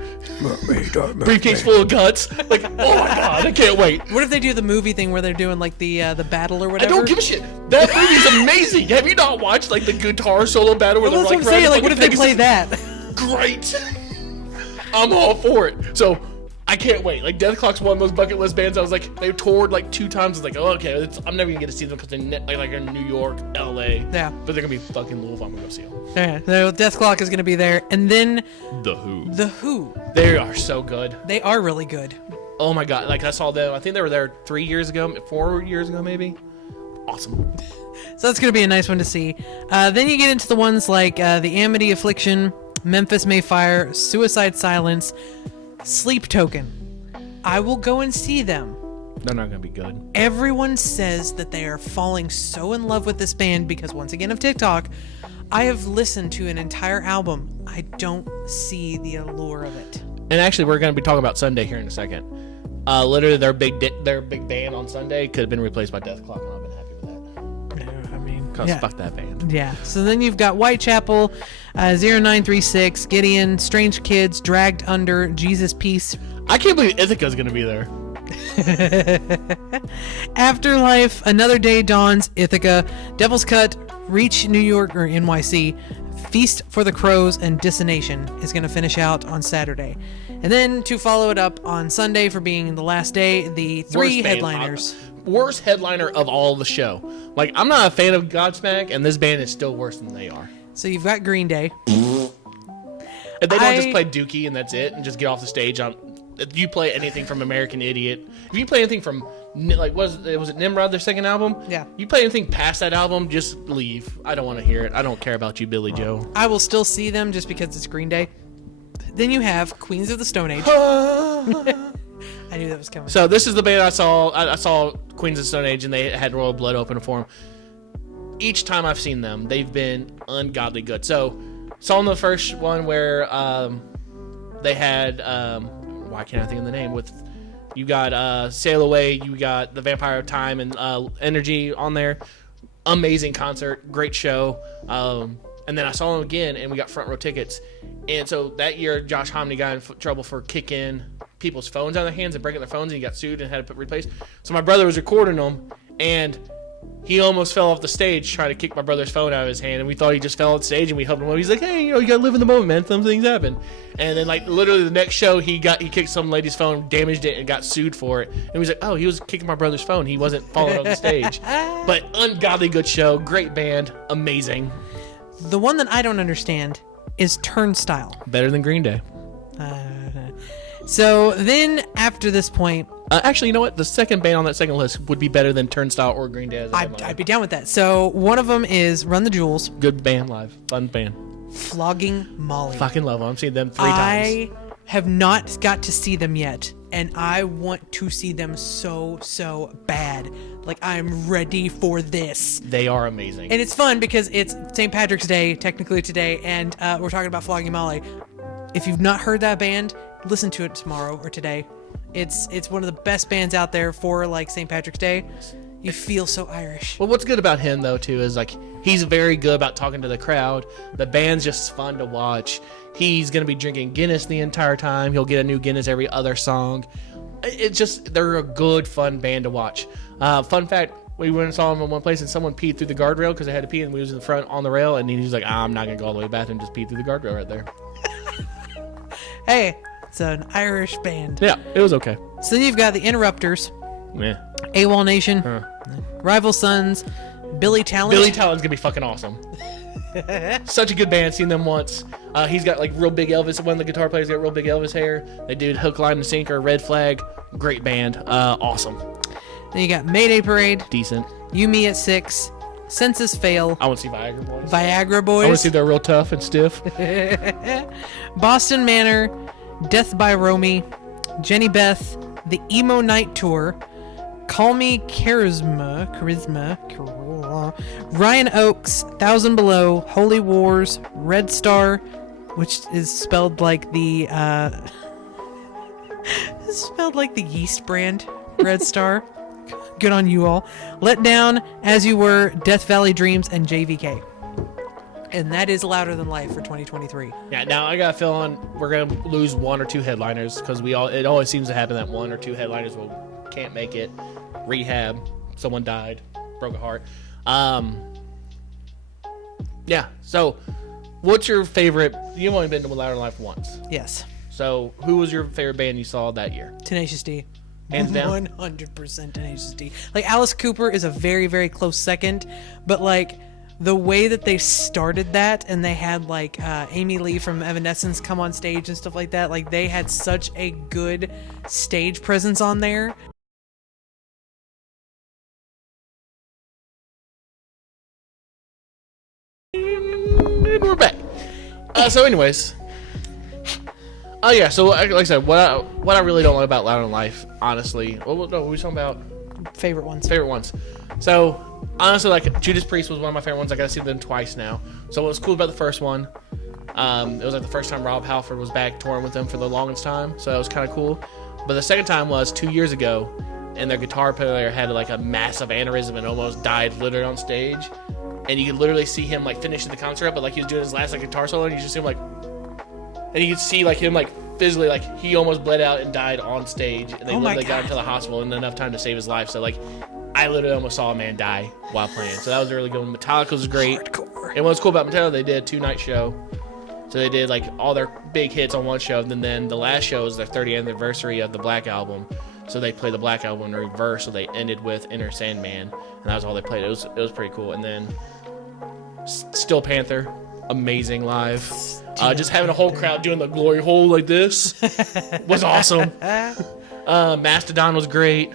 Briefcase full of guts. Oh my god, I can't wait. what if they do the movie thing where they're doing the battle or I whatever? don't give a shit. That movie's amazing. Have you not watched the guitar solo battle where Well, they're that's what I'm saying. riding What if they fucking play Pegasus? that? Great. I'm all for it. So I can't wait. Death Clock's one of those bucket list bands. I was they toured 2 times. I was oh, okay, I'm never gonna get to see them because they're in New York, LA. Yeah. But they're gonna be fucking Louisville. I'm gonna go see them. Yeah, so Death Clock is going to be there. And then The Who. The Who. They are so good. They are really good. Oh my god. I saw them. I think they were there 3 years ago, 4 years ago, maybe. Awesome. So that's going to be a nice one to see. Then you get into the ones like the Amity Affliction, Memphis Mayfire, Suicide Silence, Sleep Token. I will go and see them. They're not gonna be good. Everyone says that they are falling so in love with this band because, once again, of TikTok. I have listened to an entire album. I don't see the allure of it. And actually, we're going to be talking about Sunday here in a second. Literally, their big band on Sunday could have been replaced by Death Clock, and I've been happy with that. I mean, Because fuck that band. Yeah. So then you've got Whitechapel, 0936, Gideon, Strange Kids, Dragged Under, Jesus Peace. I can't believe Ithaca's going to be there. Afterlife, Another Day Dawns, Ithaca, Devil's Cut, Reach New York or NYC, Feast for the Crows, and Dissonation is going to finish out on Saturday. And then to follow it up on Sunday for being the last day, the three Worst band. headliners. Worst headliner of all the show. I'm not a fan of Godsmack, and this band is still worse than they are. So you've got Green Day. If they don't just play Dookie and that's it, and just get off the stage, if you play anything from American Idiot, if you play anything from like was it Nimrod, their second album? Yeah. You play anything past that album, just leave. I don't want to hear it. I don't care about you, Billy Joe. I will still see them just because it's Green Day. Then you have Queens of the Stone Age. I knew that was coming. So this is the band I saw. I saw Queens of the Stone Age, and they had Royal Blood open for them. Each time I've seen them, they've been ungodly good. So saw them the first one where they had why can't I think of the name? With you got Sail Away, you got the Vampire of Time and Energy on there. Amazing concert, great show. And then I saw them again, and we got front row tickets. And so that year, Josh Homme got in trouble for kicking people's phones out of their hands and breaking their phones, and he got sued and had to replaced. So my brother was recording them, and he almost fell off the stage trying to kick my brother's phone out of his hand, and we thought he just fell off the stage, and we helped him up. He's like, hey, you gotta live in the moment, man. Some things happen. And then, like, literally the next show, he kicked some lady's phone, damaged it, and got sued for it. And he was like, oh, he was kicking my brother's phone. He wasn't falling off the stage. But ungodly good show, great band, amazing. The one that I don't understand is Turnstile. Better than Green Day. So then, after this point... actually, you know what? The second band on that second list would be better than Turnstile or Green Day. As I'd be down with that. So one of them is Run the Jewels. Good band live. Fun band. Flogging Molly. Fucking love them. I've seen them 3 times. I have not got to see them yet, and I want to see them so bad. Like, I'm ready for this. They are amazing. And it's fun because it's St. Patrick's Day, technically today, and we're talking about Flogging Molly. If you've not heard that band, listen to it tomorrow or today. It's one of the best bands out there for, like, St. Patrick's Day. You feel so Irish. Well, what's good about him, though, too, is, like, he's very good about talking to the crowd. The band's just fun to watch. He's going to be drinking Guinness the entire time. He'll get a new Guinness every other song. It's just, they're a good, fun band to watch. Fun fact, we went and saw them in one place, and someone peed through the guardrail because they had to pee, and we was in the front on the rail, and he was like, I'm not going to go all the way back and just pee through the guardrail right there. Hey, it's an Irish band. Yeah, it was okay. So then you've got the Interrupters, Yeah. AWOL Nation, Rival Sons, Billy Talent. Billy Talent's going to be fucking awesome. Such a good band. Seen them once. He's got like real big Elvis. One of the guitar players got real big Elvis hair. They did Hook, Line, and Sinker, Red Flag. Great band. Awesome. Then you got Mayday Parade, Decent. You Me at 6, Census Fail, I want to see Viagra Boys. Viagra Boys, I want to see they're real tough and stiff. Boston Manor, Death by Romy, Jenny Beth, The Emo Night Tour, Call Me Charisma, Ryan Oakes, Thousand Below, Holy Wars, Red Star, which is spelled like the yeast brand, Red Star. Good on you all. Let Down, As You Were, Death Valley Dreams, and JVK. And that is Louder Than Life for 2023. Yeah, now I got a feeling we're gonna lose 1 or 2 headliners because it always seems to happen that 1 or 2 headliners can't make it. Rehab, someone died, broke a heart. Yeah. So, what's your favorite? You've only been to Louder Than Life once. Yes. So, who was your favorite band you saw that year? Tenacious D. Hands down? 100% Tenacious D. Like, Alice Cooper is a very, very close second, but, like, the way that they started that and they had, like, Amy Lee from Evanescence come on stage and stuff like that, like, they had such a good stage presence on there. And we're back. So, anyways. Oh yeah, so like I said, what I really don't like about Louder Than Life, honestly. What were we talking about? Favorite ones. So honestly, like Judas Priest was one of my favorite ones. I got to see them twice now. So what was cool about the first one? It was like the first time Rob Halford was back touring with them for the longest time, so that was kind of cool. But the second time was 2 years ago, and their guitar player had like a massive aneurysm and almost died literally on stage. And you could literally see him like finishing the concert up, but like he was doing his last like guitar solo, and you just see him like. And you could see like him like physically like he almost bled out and died on stage, and they literally got him to the hospital in enough time to save his life. So like I literally almost saw a man die while playing. So that was a really good one. Metallica was great. Hardcore. And what's cool about Metallica, they did a 2-night show. So they did like all their big hits on one show, and then the last show was their 30th anniversary of the Black Album. So they played the Black Album in reverse. So they ended with Enter Sandman, and that was all they played. It was pretty cool. And then Steel Panther. amazing live. Just having a whole crowd doing the glory hole like this was awesome. Mastodon was great.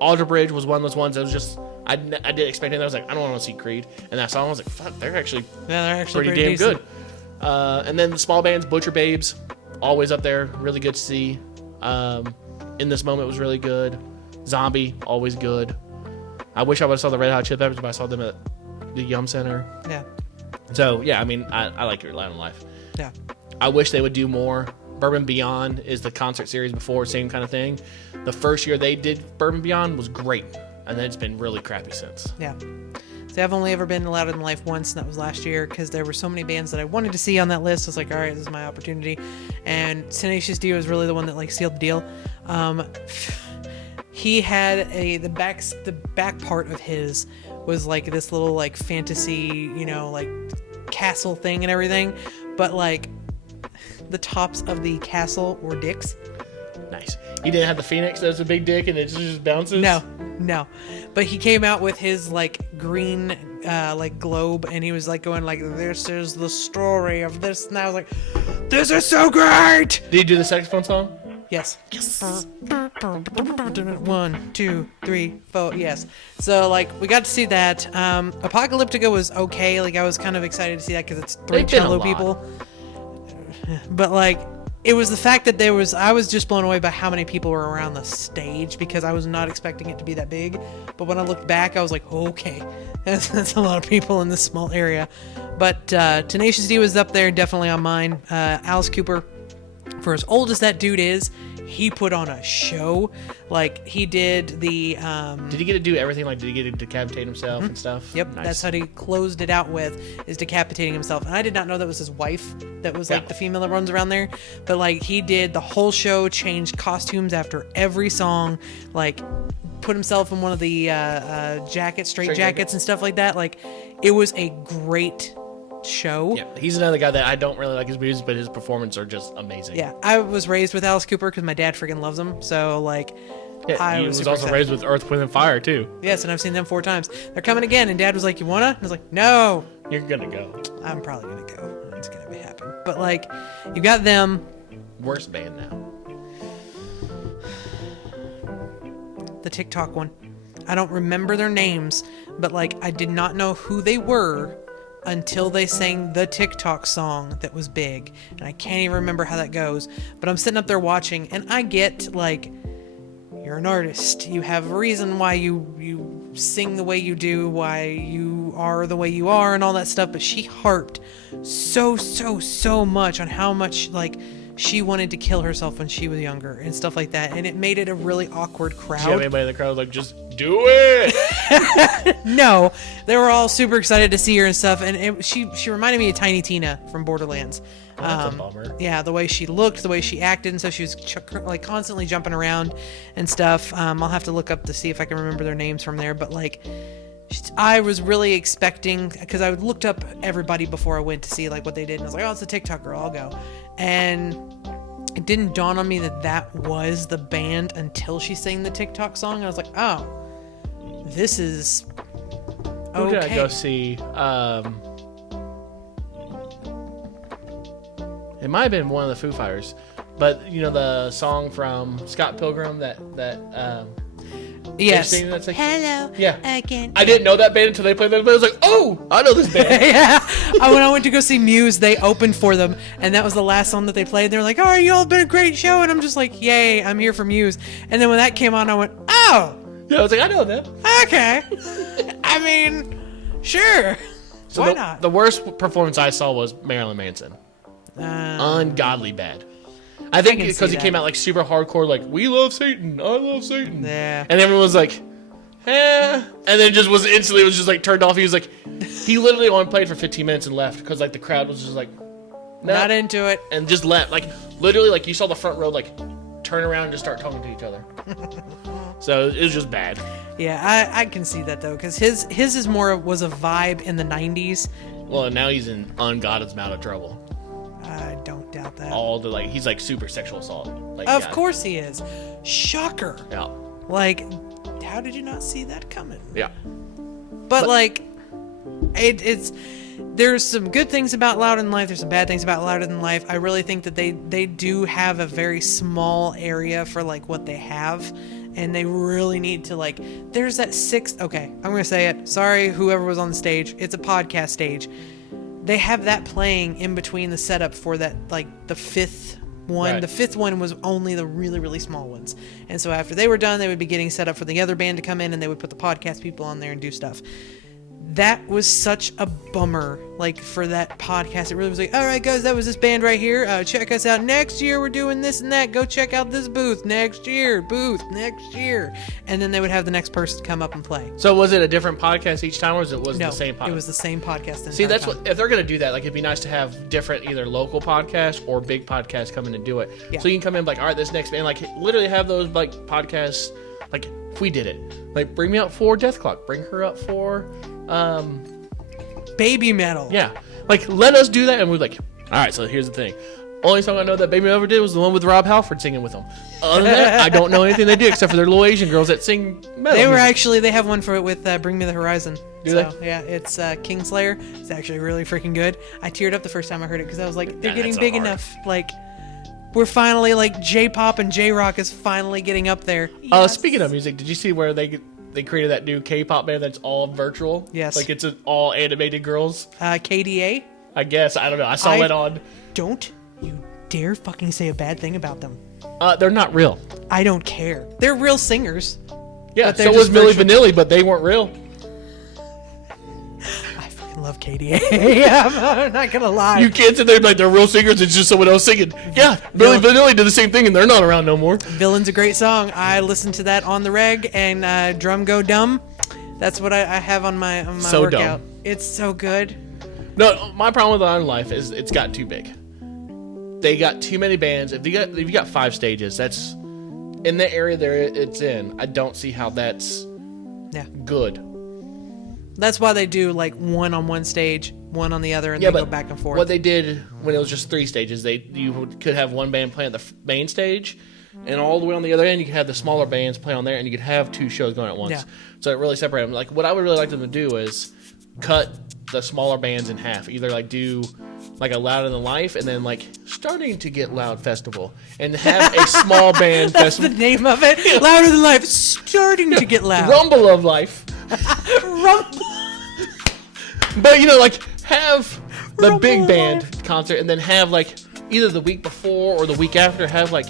Alter Bridge was one of those ones that was just I didn't expect it. I was like, I don't want to see Creed, and that song I was like, fuck, they're actually pretty damn decent. good. And then the small bands, Butcher Babes, always up there, really good to see. In This Moment was really good. Zombie, always good. I wish I would have saw the Red Hot Chili Peppers, but I saw them at the Yum Center. Yeah. So yeah, I mean, I like your Loud on Life. Yeah. I wish they would do more. Bourbon Beyond is the concert series before, same kind of thing. The first year they did Bourbon Beyond was great, and then it's been really crappy since. Yeah. So I've only ever been Louder Than Life once, and that was last year because there were so many bands that I wanted to see on that list. I was like, all right, this is my opportunity. And Tenacious D was really the one that like sealed the deal. He had the back part of his was like this little like fantasy, like castle thing and everything, but like the tops of the castle were dicks. Nice. He didn't have the Phoenix that's a big dick and it just bounces? No. But he came out with his like green like globe, and he was like going like, this is the story of this, and I was like, this is so great. Did he do the saxophone song? Yes. 1, 2, 3, 4. Yes. So like we got to see that. Apocalyptica was okay. Like I was kind of excited to see that because it's 3 cello people. But like it was the fact that I was just blown away by how many people were around the stage because I was not expecting it to be that big. But when I looked back, I was like, oh, okay, that's a lot of people in this small area. But Tenacious D was up there, definitely on mine. Alice Cooper, for as old as that dude is, he put on a show. Like he did the did he get to do everything? Like did he get to decapitate himself and stuff? Yep. Nice. That's how he closed it out with, is decapitating himself. And I did not know that was his wife that was like the female that runs around there. But like he did the whole show, changed costumes after every song, like put himself in one of the straight jackets and stuff like that. Like it was a great show. Yeah, he's another guy that I don't really like his music, but his performances are just amazing. Yeah, I was raised with Alice Cooper because my dad freaking loves him. So like, yeah, he was also raised with Earth, Wind, and Fire too. Yes, and I've seen them 4 times. They're coming again, and Dad was like, "You wanna?" And I was like, "No." You're gonna go. I'm probably gonna go. It's gonna be happen. But like, you got them. Worst band now. The TikTok one. I don't remember their names, but like, I did not know who they were until they sang the TikTok song that was big. And I can't even remember how that goes. But I'm sitting up there watching, and I get like, you're an artist. You have a reason why you sing the way you do, why you are the way you are, and all that stuff. But she harped so much on how much like she wanted to kill herself when she was younger and stuff like that, and it made it a really awkward crowd. Did you have anybody in the crowd like, just do it? No, they were all super excited to see her and stuff, and she reminded me of Tiny Tina from Borderlands. That's a bummer. Yeah, the way she looked, the way she acted, and so she was like constantly jumping around and stuff. I'll have to look up to see if I can remember their names from there, but like, I was really expecting, because I looked up everybody before I went to see like what they did, and I was like, oh, it's a TikTok girl, I'll go. And it didn't dawn on me that was the band until she sang the TikTok song. And I was like, oh, this is okay. Who did I go see? It might have been one of the Foo Fighters, but you know the song from Scott Pilgrim that yes. That's like, hello. Yeah. Again. I didn't know that band until they played that. But I was like, oh, I know this band. Yeah. When I went to go see Muse, they opened for them, and that was the last song that they played. They're like, "Oh, you all been a great show," and I'm just like, "Yay, I'm here for Muse." And then when that came on, I went, "Oh, Yeah, I was like, I know them. okay." I mean, sure. So Why not? The worst performance I saw was Marilyn Manson. Ungodly bad. I think can because see he came that. out like super hardcore, like, we love Satan, I love Satan. Yeah. And everyone was like, and then just was instantly was just like turned off. He was like, he literally only played for 15 minutes and left because like the crowd was just like, no, Not into it. and just left. Like literally, like you saw the front row like turn around and just start talking to each other. So it was just bad. Yeah, I can see that though, because his is more was a vibe in the 90s. Well, now he's in ungodly amount of trouble. I don't doubt that. All the like, he's like super sexual assault. Like, Of yeah. course he is. Shocker. Yeah. Like, how did you not see that coming? Yeah. But like, it's there's some good things about Louder Than Life. There's some bad things about Louder Than Life. I really think that they do have a very small area for like what they have, and they really need to like. There's that sixth. Okay, I'm gonna say it. Sorry, whoever was on the stage. It's a podcast stage. They have that playing in between the setup for that, like the fifth one. Right. The fifth one was only the really, really small ones. And so after they were done, they would be getting set up for the other band to come in, and they would put the podcast people on there and do stuff. That was such a bummer, like, for that podcast. It really was like, all right, guys, that was this band right here. Check us out. Next year, we're doing this and that. Go check out this booth next year. And then they would have the next person come up and play. So was it a different podcast each time, or was it No, the same podcast? it was the same podcast. See, that's what, if they're going to do that, like, it'd be nice to have different either local podcasts or big podcasts come in and do it. Yeah. So you can come in like, all right, this next band, like, literally have those, like, podcasts, like, if we did it. Like, bring me up for Death Clock. Bring her up for, Baby Metal. yeah. Like, let us do that, and we're like, all right, so here's the thing. Only song I know that Baby Metal ever did was the one with Rob Halford singing with them. Other than that, I don't know anything they do except for their little Asian girls that sing metal They were music. actually, they have one for it with Bring Me the Horizon. Do so, they? Yeah, it's Kingslayer. It's actually really freaking good. I teared up the first time I heard it because I was like, they're Nah, getting that's big not hard. enough. Like, we're finally, like, J-pop and J-rock is finally getting up there. Speaking of music, did you see where they created that new K-pop band that's all virtual? Yes. Like, it's all animated girls? KDA, I guess. I don't know. I saw it on. don't you dare fucking say a bad thing about them. They're not real. I don't care. They're real singers. Yeah, But they're so was just Milli virtual. Vanilli, but they weren't real. I fucking love KDA. I'm not gonna lie. You can't sit there and be like, they're real singers, it's just someone else singing. Yeah, Milli Vanilli did the same thing, and they're not around no more. Villain's a great song. I listen to that on the reg, and Drum Go Dumb. That's what I have on my So workout. dumb. It's so good. No, my problem with Iron Life is it's got too big. They got too many bands. If you got 5 stages, that's in the area there it's in. I don't see how that's Yeah. good. That's why they do like one on one stage, one on the other, and Yeah, they go but back and forth. what they did when it was just 3 stages, could have one band play on the main stage, and all the way on the other end you could have the smaller bands play on there, and you could have 2 shows going at once. Yeah. So it really separated them. Like, what I would really like them to do is cut the smaller bands in half. Either like do like a Louder Than Life, and then like Starting to Get Loud Festival, and have a small band That's the festival. name of it. Louder Than Life, starting to get loud. Rumble of Life. Rumble. But like have the Rumble big of band Life. concert, and then have like either the week before or the week after have like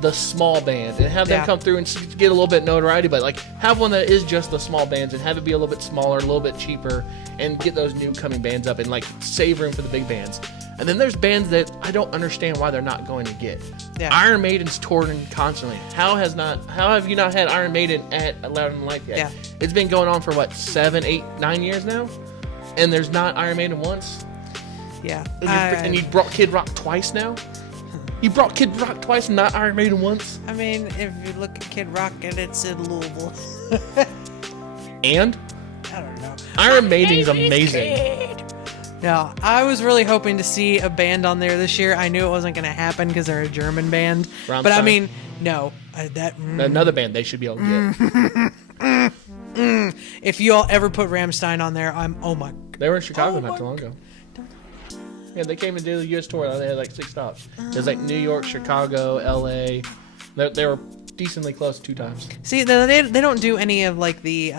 the small band, and have them Yeah. come through and get a little bit notoriety. But like have one that is just the small bands, and have it be a little bit smaller, a little bit cheaper, and get those new coming bands up, and like save room for the big bands. And then there's bands that I don't understand why they're not going to get. Yeah. Iron Maiden's touring constantly. How have you not had Iron Maiden at Louder Than Life yet? Yeah. It's been going on for what, 7, 8, 9 years now, and there's not Iron Maiden once. Yeah. And you brought Kid Rock twice now. You brought Kid Rock twice, and not Iron Maiden once. I mean, if you look at Kid Rock and it's in Louisville. And I don't know. Iron Maiden's amazing. No, I was really hoping to see a band on there this year. I knew it wasn't going to happen because they're a German band. But I Rammstein. mean, no. Another band they should be able to get. If you all ever put Rammstein on there, oh my. They were in Chicago not too long ago. Yeah, they came and did a U.S. tour. They had like 6 stops. It was like New York, Chicago, L.A. They were decently close 2 times. See, they don't do any of like the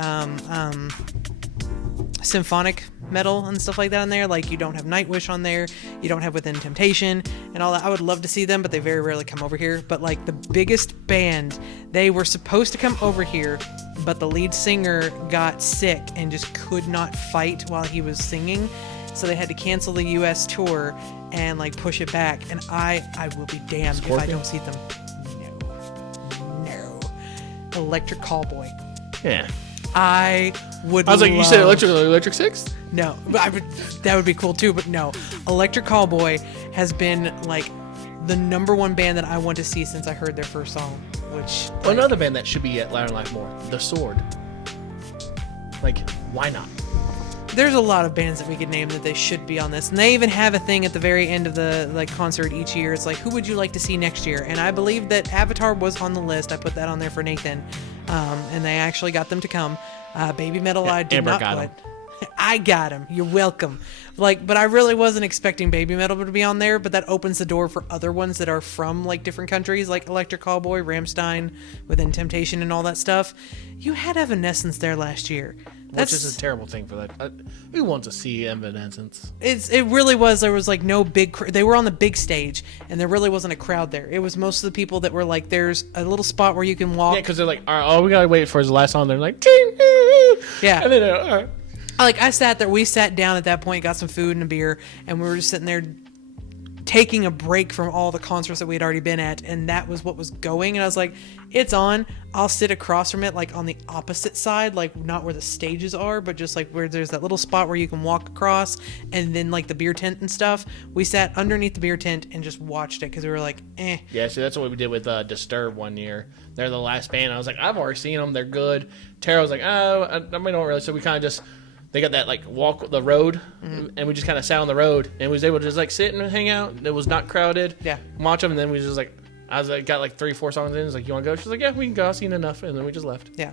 symphonic metal and stuff like that on there. Like, you don't have Nightwish on there. You don't have Within Temptation and all that. I would love to see them, but they very rarely come over here. But like the biggest band, they were supposed to come over here, but the lead singer got sick and just could not fight while he was singing. So they had to cancel the U.S. tour and like push it back. And I will be damned if I Scorpion? don't see them. No. Electric Callboy. Yeah. I would. I was like, you said love- Electric Six? No, that would be cool too. But no, Electric Callboy has been like the #1 band that I want to see since I heard their first song. Which Well, another band that should be at Louder Than Life more, The Sword. Like, why not? there's a lot of bands that we could name that they should be on this, and they even have a thing at the very end of the like concert each year. It's like, who would you like to see next year? And I believe that Avatar was on the list. I put that on there for Nathan, and they actually got them to come. Baby Metal, Yeah, I did Amber not got put. 'em. I got him. You're welcome. Like, but I really wasn't expecting Baby Metal to be on there, but that opens the door for other ones that are from, like, different countries, like Electric Callboy, Rammstein, Within Temptation, and all that stuff. You had Evanescence there last year. Which is a terrible thing for that. Who wants to see Evanescence? It really was. There was, like, no big... They were on the big stage, and there really wasn't a crowd there. It was most of the people that were, like, there's a little spot where you can walk. Yeah, because they're like, all right, all we got to wait for is the last song. They're like, yeah. And then, all right. Like, I sat there. We sat down at that point, got some food and a beer, and we were just sitting there taking a break from all the concerts that we had already been at, and that was what was going. And I was like, it's on. I'll sit across from it, like on the opposite side, like not where the stages are, but just like where there's that little spot where you can walk across, and then like the beer tent and stuff. We sat underneath the beer tent and just watched it because we were like, eh. Yeah, so that's what we did with Disturbed one year. They're the last band. I was like, I've already seen them. They're good. Tara was like, oh, I don't really. So we kind of just... They got that, like, walk the road, and we just kind of sat on the road, and we was able to just, like, sit and hang out. It was not crowded. Yeah. Watch them, and then we just, like, got, like, 3-4 songs in. It was like, you want to go? She's like, yeah, we can go. I've seen enough. And then we just left. Yeah.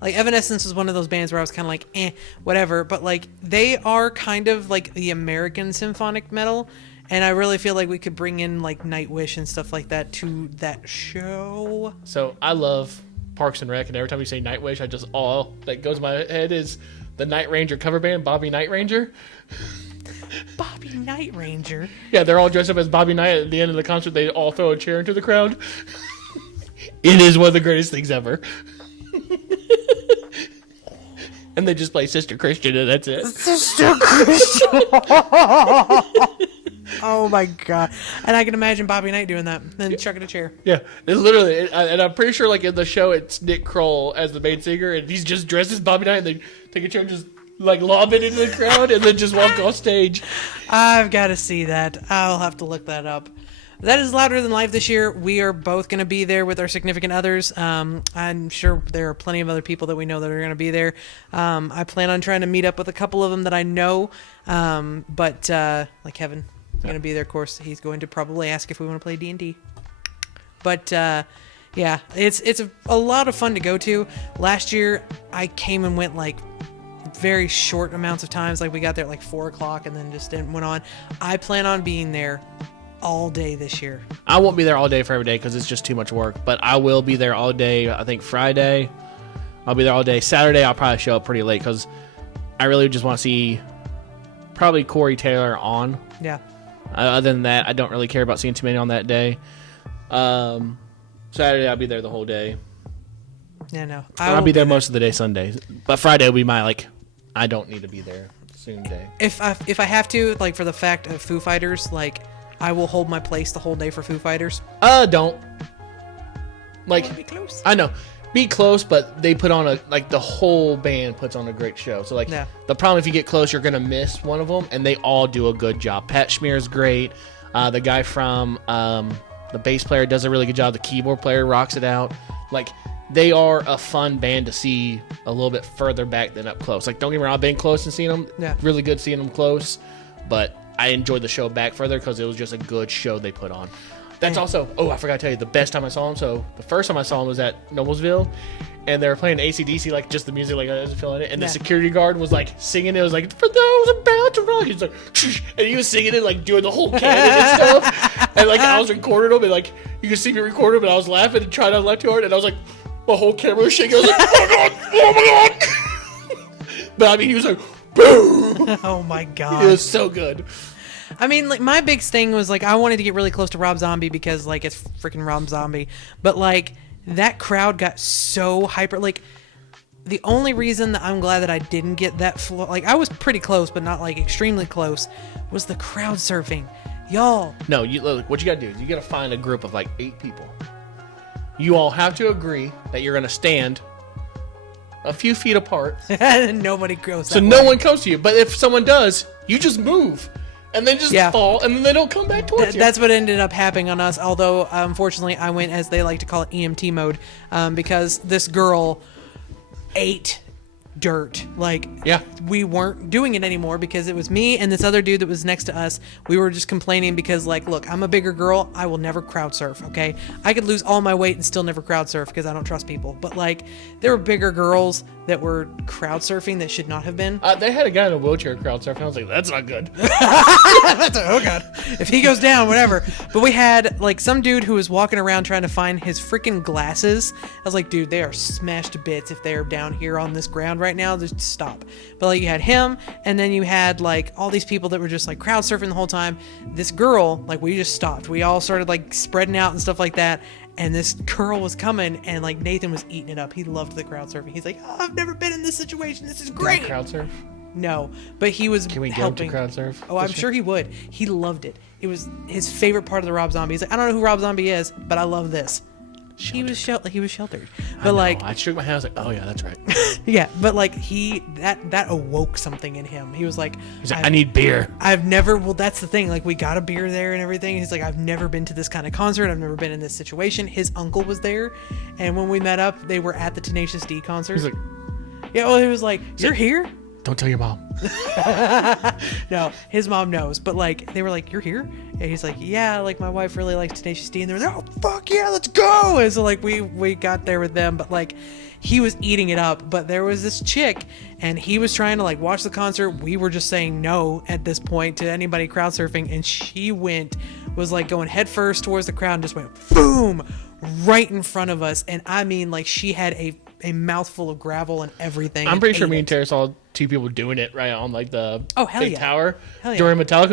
Like, Evanescence was one of those bands where I was kind of like, eh, whatever. But, like, they are kind of, like, the American symphonic metal, and I really feel like we could bring in, like, Nightwish and stuff like that to that show. So, I love Parks and Rec, and every time you say Nightwish, all that goes in my head is... The Night Ranger cover band, Bobby Night Ranger. Bobby Night Ranger? Yeah, they're all dressed up as Bobby Knight. At the end of the concert, they all throw a chair into the crowd. It is one of the greatest things ever. And they just play Sister Christian, and that's it. Sister Christian! Oh my god. And I can imagine Bobby Knight doing that, then chucking a chair. Yeah, it's literally, and I'm pretty sure, like, in the show, it's Nick Kroll as the main singer, and he's just dressed as Bobby Knight, and they take a chair and just, like, lob it into the crowd, and then just walk off stage. I've got to see that. I'll have to look that up. That is Louder Than Life this year. We are both going to be there with our significant others. I'm sure there are plenty of other people that we know that are going to be there. I plan on trying to meet up with a couple of them that I know, but like Kevin. Going to be there, of course. He's going to probably ask if we want to play D&D. But yeah, it's a lot of fun to go to. Last year, I came and went like very short amounts of times. Like we got there at like 4 o'clock and then just went on. I plan on being there all day this year. I won't be there all day for every day because it's just too much work. But I will be there all day. I think Friday, I'll be there all day. Saturday, I'll probably show up pretty late because I really just want to see probably Corey Taylor on. Yeah. Other than that, I don't really care about seeing too many on that day. Saturday, I'll be there the whole day. Yeah, no. I'll be there most of the day Sunday. But Friday will be my, like, I don't need to be there soon day. If I have to, like, for the fact of Foo Fighters, like, I will hold my place the whole day for Foo Fighters. Don't. Like, be close. I know. Be close, but they put on the whole band puts on a great show. So, like, yeah. The problem if you get close, you're going to miss one of them, and they all do a good job. Pat Schmear's great. The guy from the bass player does a really good job. The keyboard player rocks it out. Like, they are a fun band to see a little bit further back than up close. Like, don't get me wrong, I've been close and seen them. Yeah. Really good seeing them close, but I enjoyed the show back further because it was just a good show they put on. That's also, I forgot to tell you, the best time I saw him. So the first time I saw him was at Noblesville, and they were playing AC/DC, like just the music, like I was feeling it. And the security guard was like singing it. It was like, for those about to rock. He's like, and he was singing it, like doing the whole canon and stuff. And like I was recording him, and like you could see me recording him, and I was laughing and trying not to laugh too hard. And I was like, my whole camera was shaking. I was like, oh my god. But I mean, he was like, boom. Oh my god. It was so good. I mean, like, my big thing was, like, I wanted to get really close to Rob Zombie because, like, it's freaking Rob Zombie. But, like, that crowd got so hyper. Like, the only reason that I'm glad that I didn't get that like, I was pretty close, but not, like, extremely close, was the crowd surfing. Y'all. No, look, what you gotta do is you gotta find a group of, like, 8 people. You all have to agree that you're gonna stand a few feet apart. Nobody goes that So no one comes to you. But if someone does, you just move. And then just fall, and then they don't come back towards you. That's what ended up happening on us, although, unfortunately, I went, as they like to call it, EMT mode, because this girl ate dirt. Like, Yeah. we weren't doing it anymore because it was me and this other dude that was next to us. We were just complaining because, like, look, I'm a bigger girl. I will never crowd surf, okay? I could lose all my weight and still never crowd surf because I don't trust people. But, like, there were bigger girls that were crowd surfing that should not have been. They had a guy in a wheelchair crowd surfing. I was like, that's not good. Oh, God. If he goes down, whatever. But we had, like, some dude who was walking around trying to find his freaking glasses. I was like, dude, they are smashed to bits if they're down here on this ground right now. Just stop. But, like, you had him, and then you had, like, all these people that were just, like, crowd surfing the whole time. This girl, like, we just stopped. We all started, like, spreading out and stuff like that. And this girl was coming, and, like, Nathan was eating it up. He loved the crowd surfing. He's like, oh, I've never been in this situation. This is great. Crowd surf? No, but he was Can we helping. get him to crowd surf? Oh, I'm sure he would. He loved it. It was his favorite part of the Rob Zombie. He's like, I don't know who Rob Zombie is, but I love this. He was sheltered. But like, I shook my head. I was like, oh yeah, that's right. yeah, but like that awoke something in him. He was like, He's like, I need beer. I've never. Well, that's the thing. Like, we got a beer there and everything. He's like, I've never been to this kind of concert. I've never been in this situation. His uncle was there, and when we met up, they were at the Tenacious D concert. He's like, yeah. Well, he was like, you're here. don't tell your mom. No, his mom knows, but like they were like, you're here, and he's like, yeah, like my wife really likes Tenacious D, and they were like, oh fuck yeah, let's go. And so like we got there with them, but like he was eating it up. But there was this chick, and he was trying to like watch the concert. We were just saying no at this point to anybody crowd surfing, and she was like going head first towards the crowd and just went boom right in front of us. And I mean, like, she had a mouthful of gravel and everything. I'm pretty sure me and Tara saw two people doing it right on like the big tower during Metallica. I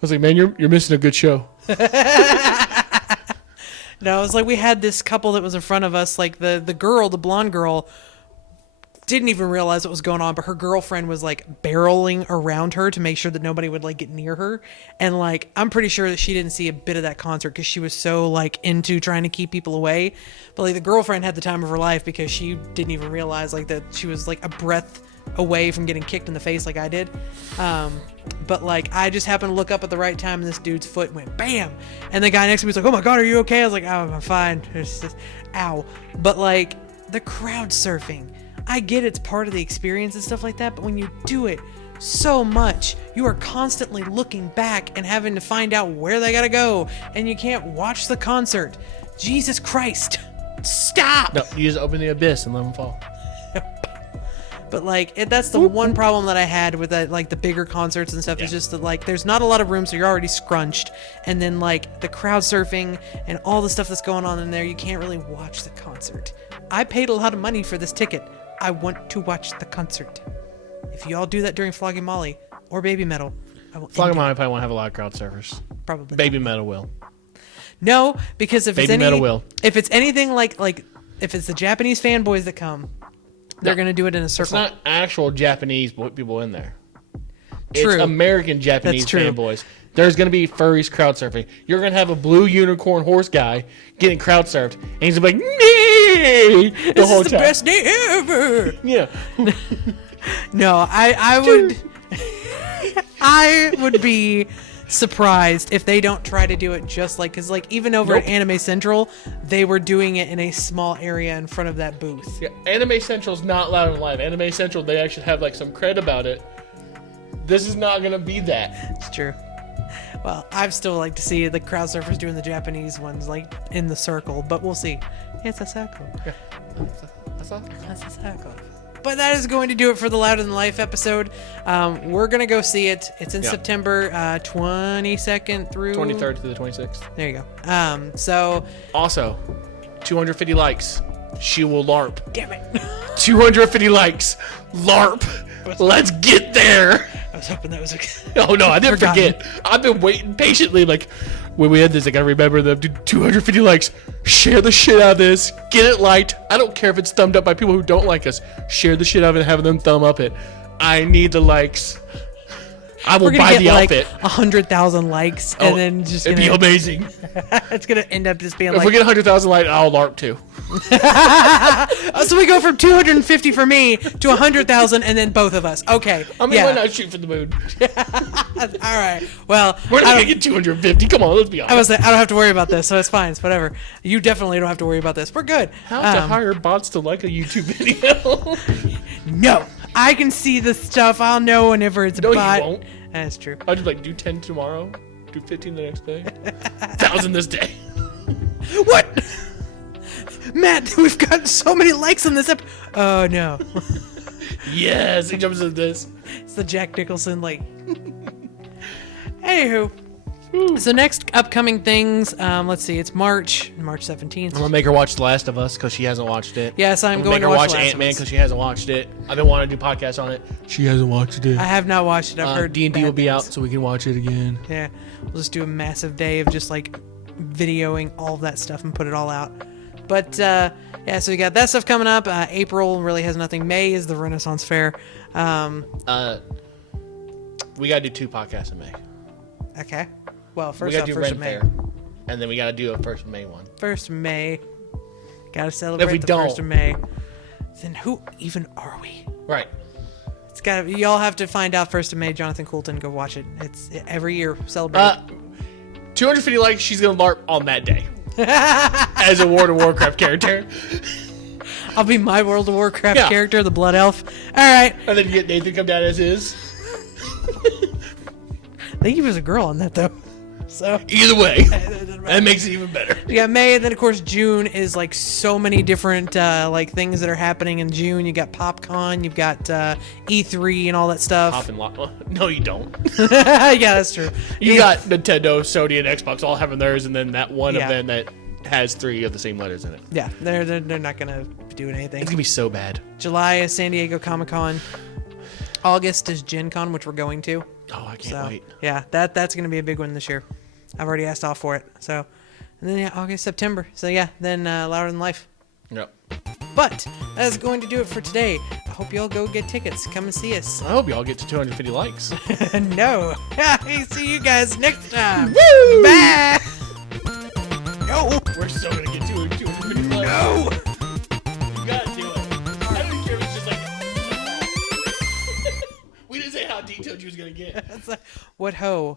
was like, man, you're missing a good show. No, it was like we had this couple that was in front of us, like the blonde girl didn't even realize what was going on, but her girlfriend was like barreling around her to make sure that nobody would like get near her. And like, I'm pretty sure that she didn't see a bit of that concert because she was so like into trying to keep people away. But like the girlfriend had the time of her life because she didn't even realize like that she was like a breath away from getting kicked in the face like I did. But like, I just happened to look up at the right time and this dude's foot went bam. And the guy next to me was like, oh my God, are you okay? I was like, oh, I'm fine. It's just, ow. But like the crowd surfing, I get it's part of the experience and stuff like that, but when you do it so much, you are constantly looking back and having to find out where they gotta go, and you can't watch the concert. Jesus Christ. Stop! No, you just open the abyss and let them fall. But like, that's the one problem that I had with that, like the bigger concerts and stuff, is just that like there's not a lot of room, so you're already scrunched, and then like the crowd surfing and all the stuff that's going on in there, you can't really watch the concert. I paid a lot of money for this ticket. I want to watch the concert. If you all do that during Flogging Molly or Baby Metal, I will. Flogging Molly probably won't have a lot of crowd surfers. Probably. Baby Metal will. No, because if Baby Metal will. If it's anything like if it's the Japanese fanboys that come, they're gonna do it in a circle. It's not actual Japanese people in there. True. It's American Japanese fanboys. There's going to be furries crowd surfing. You're going to have a blue unicorn horse guy getting crowd surfed, and he's going to be like, nee! This is the best day ever! Yeah. No, I would... I would be surprised if they don't try to do it just like... Because, like, even over at Anime Central, they were doing it in a small area in front of that booth. Yeah, Anime Central's not loud and live. Anime Central, they actually have, like, some cred about it. This is not going to be that. It's true. Well, I'd still like to see the crowd surfers doing the Japanese ones, like, in the circle, but we'll see. It's a circle. Yeah. That's a circle. But that is going to do it for the Louder Than Life episode. We're going to go see it. It's in September 22nd through... 23rd to the 26th. There you go. So... Also, 250 likes. She will LARP. Damn it. 250 likes. LARP. Let's get there. I was hoping that was okay. Oh, no, I didn't forget. I've been waiting patiently. Like, when we had this, I gotta remember the 250 likes. Share the shit out of this. Get it liked. I don't care if it's thumbed up by people who don't like us. Share the shit out of it and have them thumb up it. I need the likes. I will we're gonna buy get the like outfit. 100,000 likes, and then just it'd be amazing. it's gonna end up just being If like. we get 100,000 likes, I'll LARP too. So we go from 250 for me to 100,000, and then both of us. Okay. I mean, why not shoot for the moon? All right. Well, We're not gonna get 250. Come on, let's be honest. I was like, I don't have to worry about this, so it's fine. It's whatever. You definitely don't have to worry about this. We're good. How to hire bots to like a YouTube video? No, I can see the stuff. I'll know whenever it's a No, bot. you won't. That's true. I'll just like do 10 tomorrow, do 15 the next day, 1,000 this day. What? Matt, we've got so many likes on this Oh no. Yes, he jumps into this. It's the Jack Nicholson like. Anywho. So next upcoming things, let's see, it's March 17th. I'm gonna make her watch The Last of Us because she hasn't watched it. Yes, I'm gonna going make to her watch watch Last of Ant-Man Us. because she hasn't watched it. I've been wanting to do podcasts on it. She hasn't watched it. I have not watched it. I've heard D&D bad will be out, things. so we can watch it again. Yeah, we'll just do a massive day of just like videoing all of that stuff and put it all out. But yeah, so we got that stuff coming up. April really has nothing. May is the Renaissance Fair. We gotta do 2 podcasts in May. Okay. Well, We first gotta off, do 1st Ren of May. Fair, and then we gotta do a 1st of May one. 1st of May. Gotta celebrate we the don't- 1st of May. Then who even are we? Right. It's gotta. Y'all have to find out 1st of May. Jonathan Coulton, go watch it. It's every year celebrate. 250 likes. She's gonna LARP on that day as a World of Warcraft character, I'll be my World of Warcraft Yeah. character, the Blood Elf. All right. and then you get Nathan come down as his. I think he was a girl on that though. So Either way, that makes it even better. you got May, and then of course June is like so many different like things that are happening in June. You got PopCon, you've got E3 and all that stuff. Pop and lock. No, you don't. Yeah, that's true. You got Nintendo, Sony, and Xbox all having theirs, and then that one Yeah. event that has 3 of the same letters in it. Yeah, they're not gonna be doing anything. It's gonna be so bad. July is San Diego Comic Con. August is Gen Con, which we're going to. Oh, I can't So wait. yeah, that's gonna be a big one this year. I've already asked off for it. So, and then yeah, August, September. So yeah, then Louder Than Life. Yep. But that is going to do it for today. I hope y'all go get tickets. Come and see us. I hope y'all get to 250 likes. No. See you guys next time. Woo! Bye. No. We're still gonna get 250 likes. No. You gotta do it. I don't care if it's just like. We didn't say how detailed you was gonna get. It's like, what ho?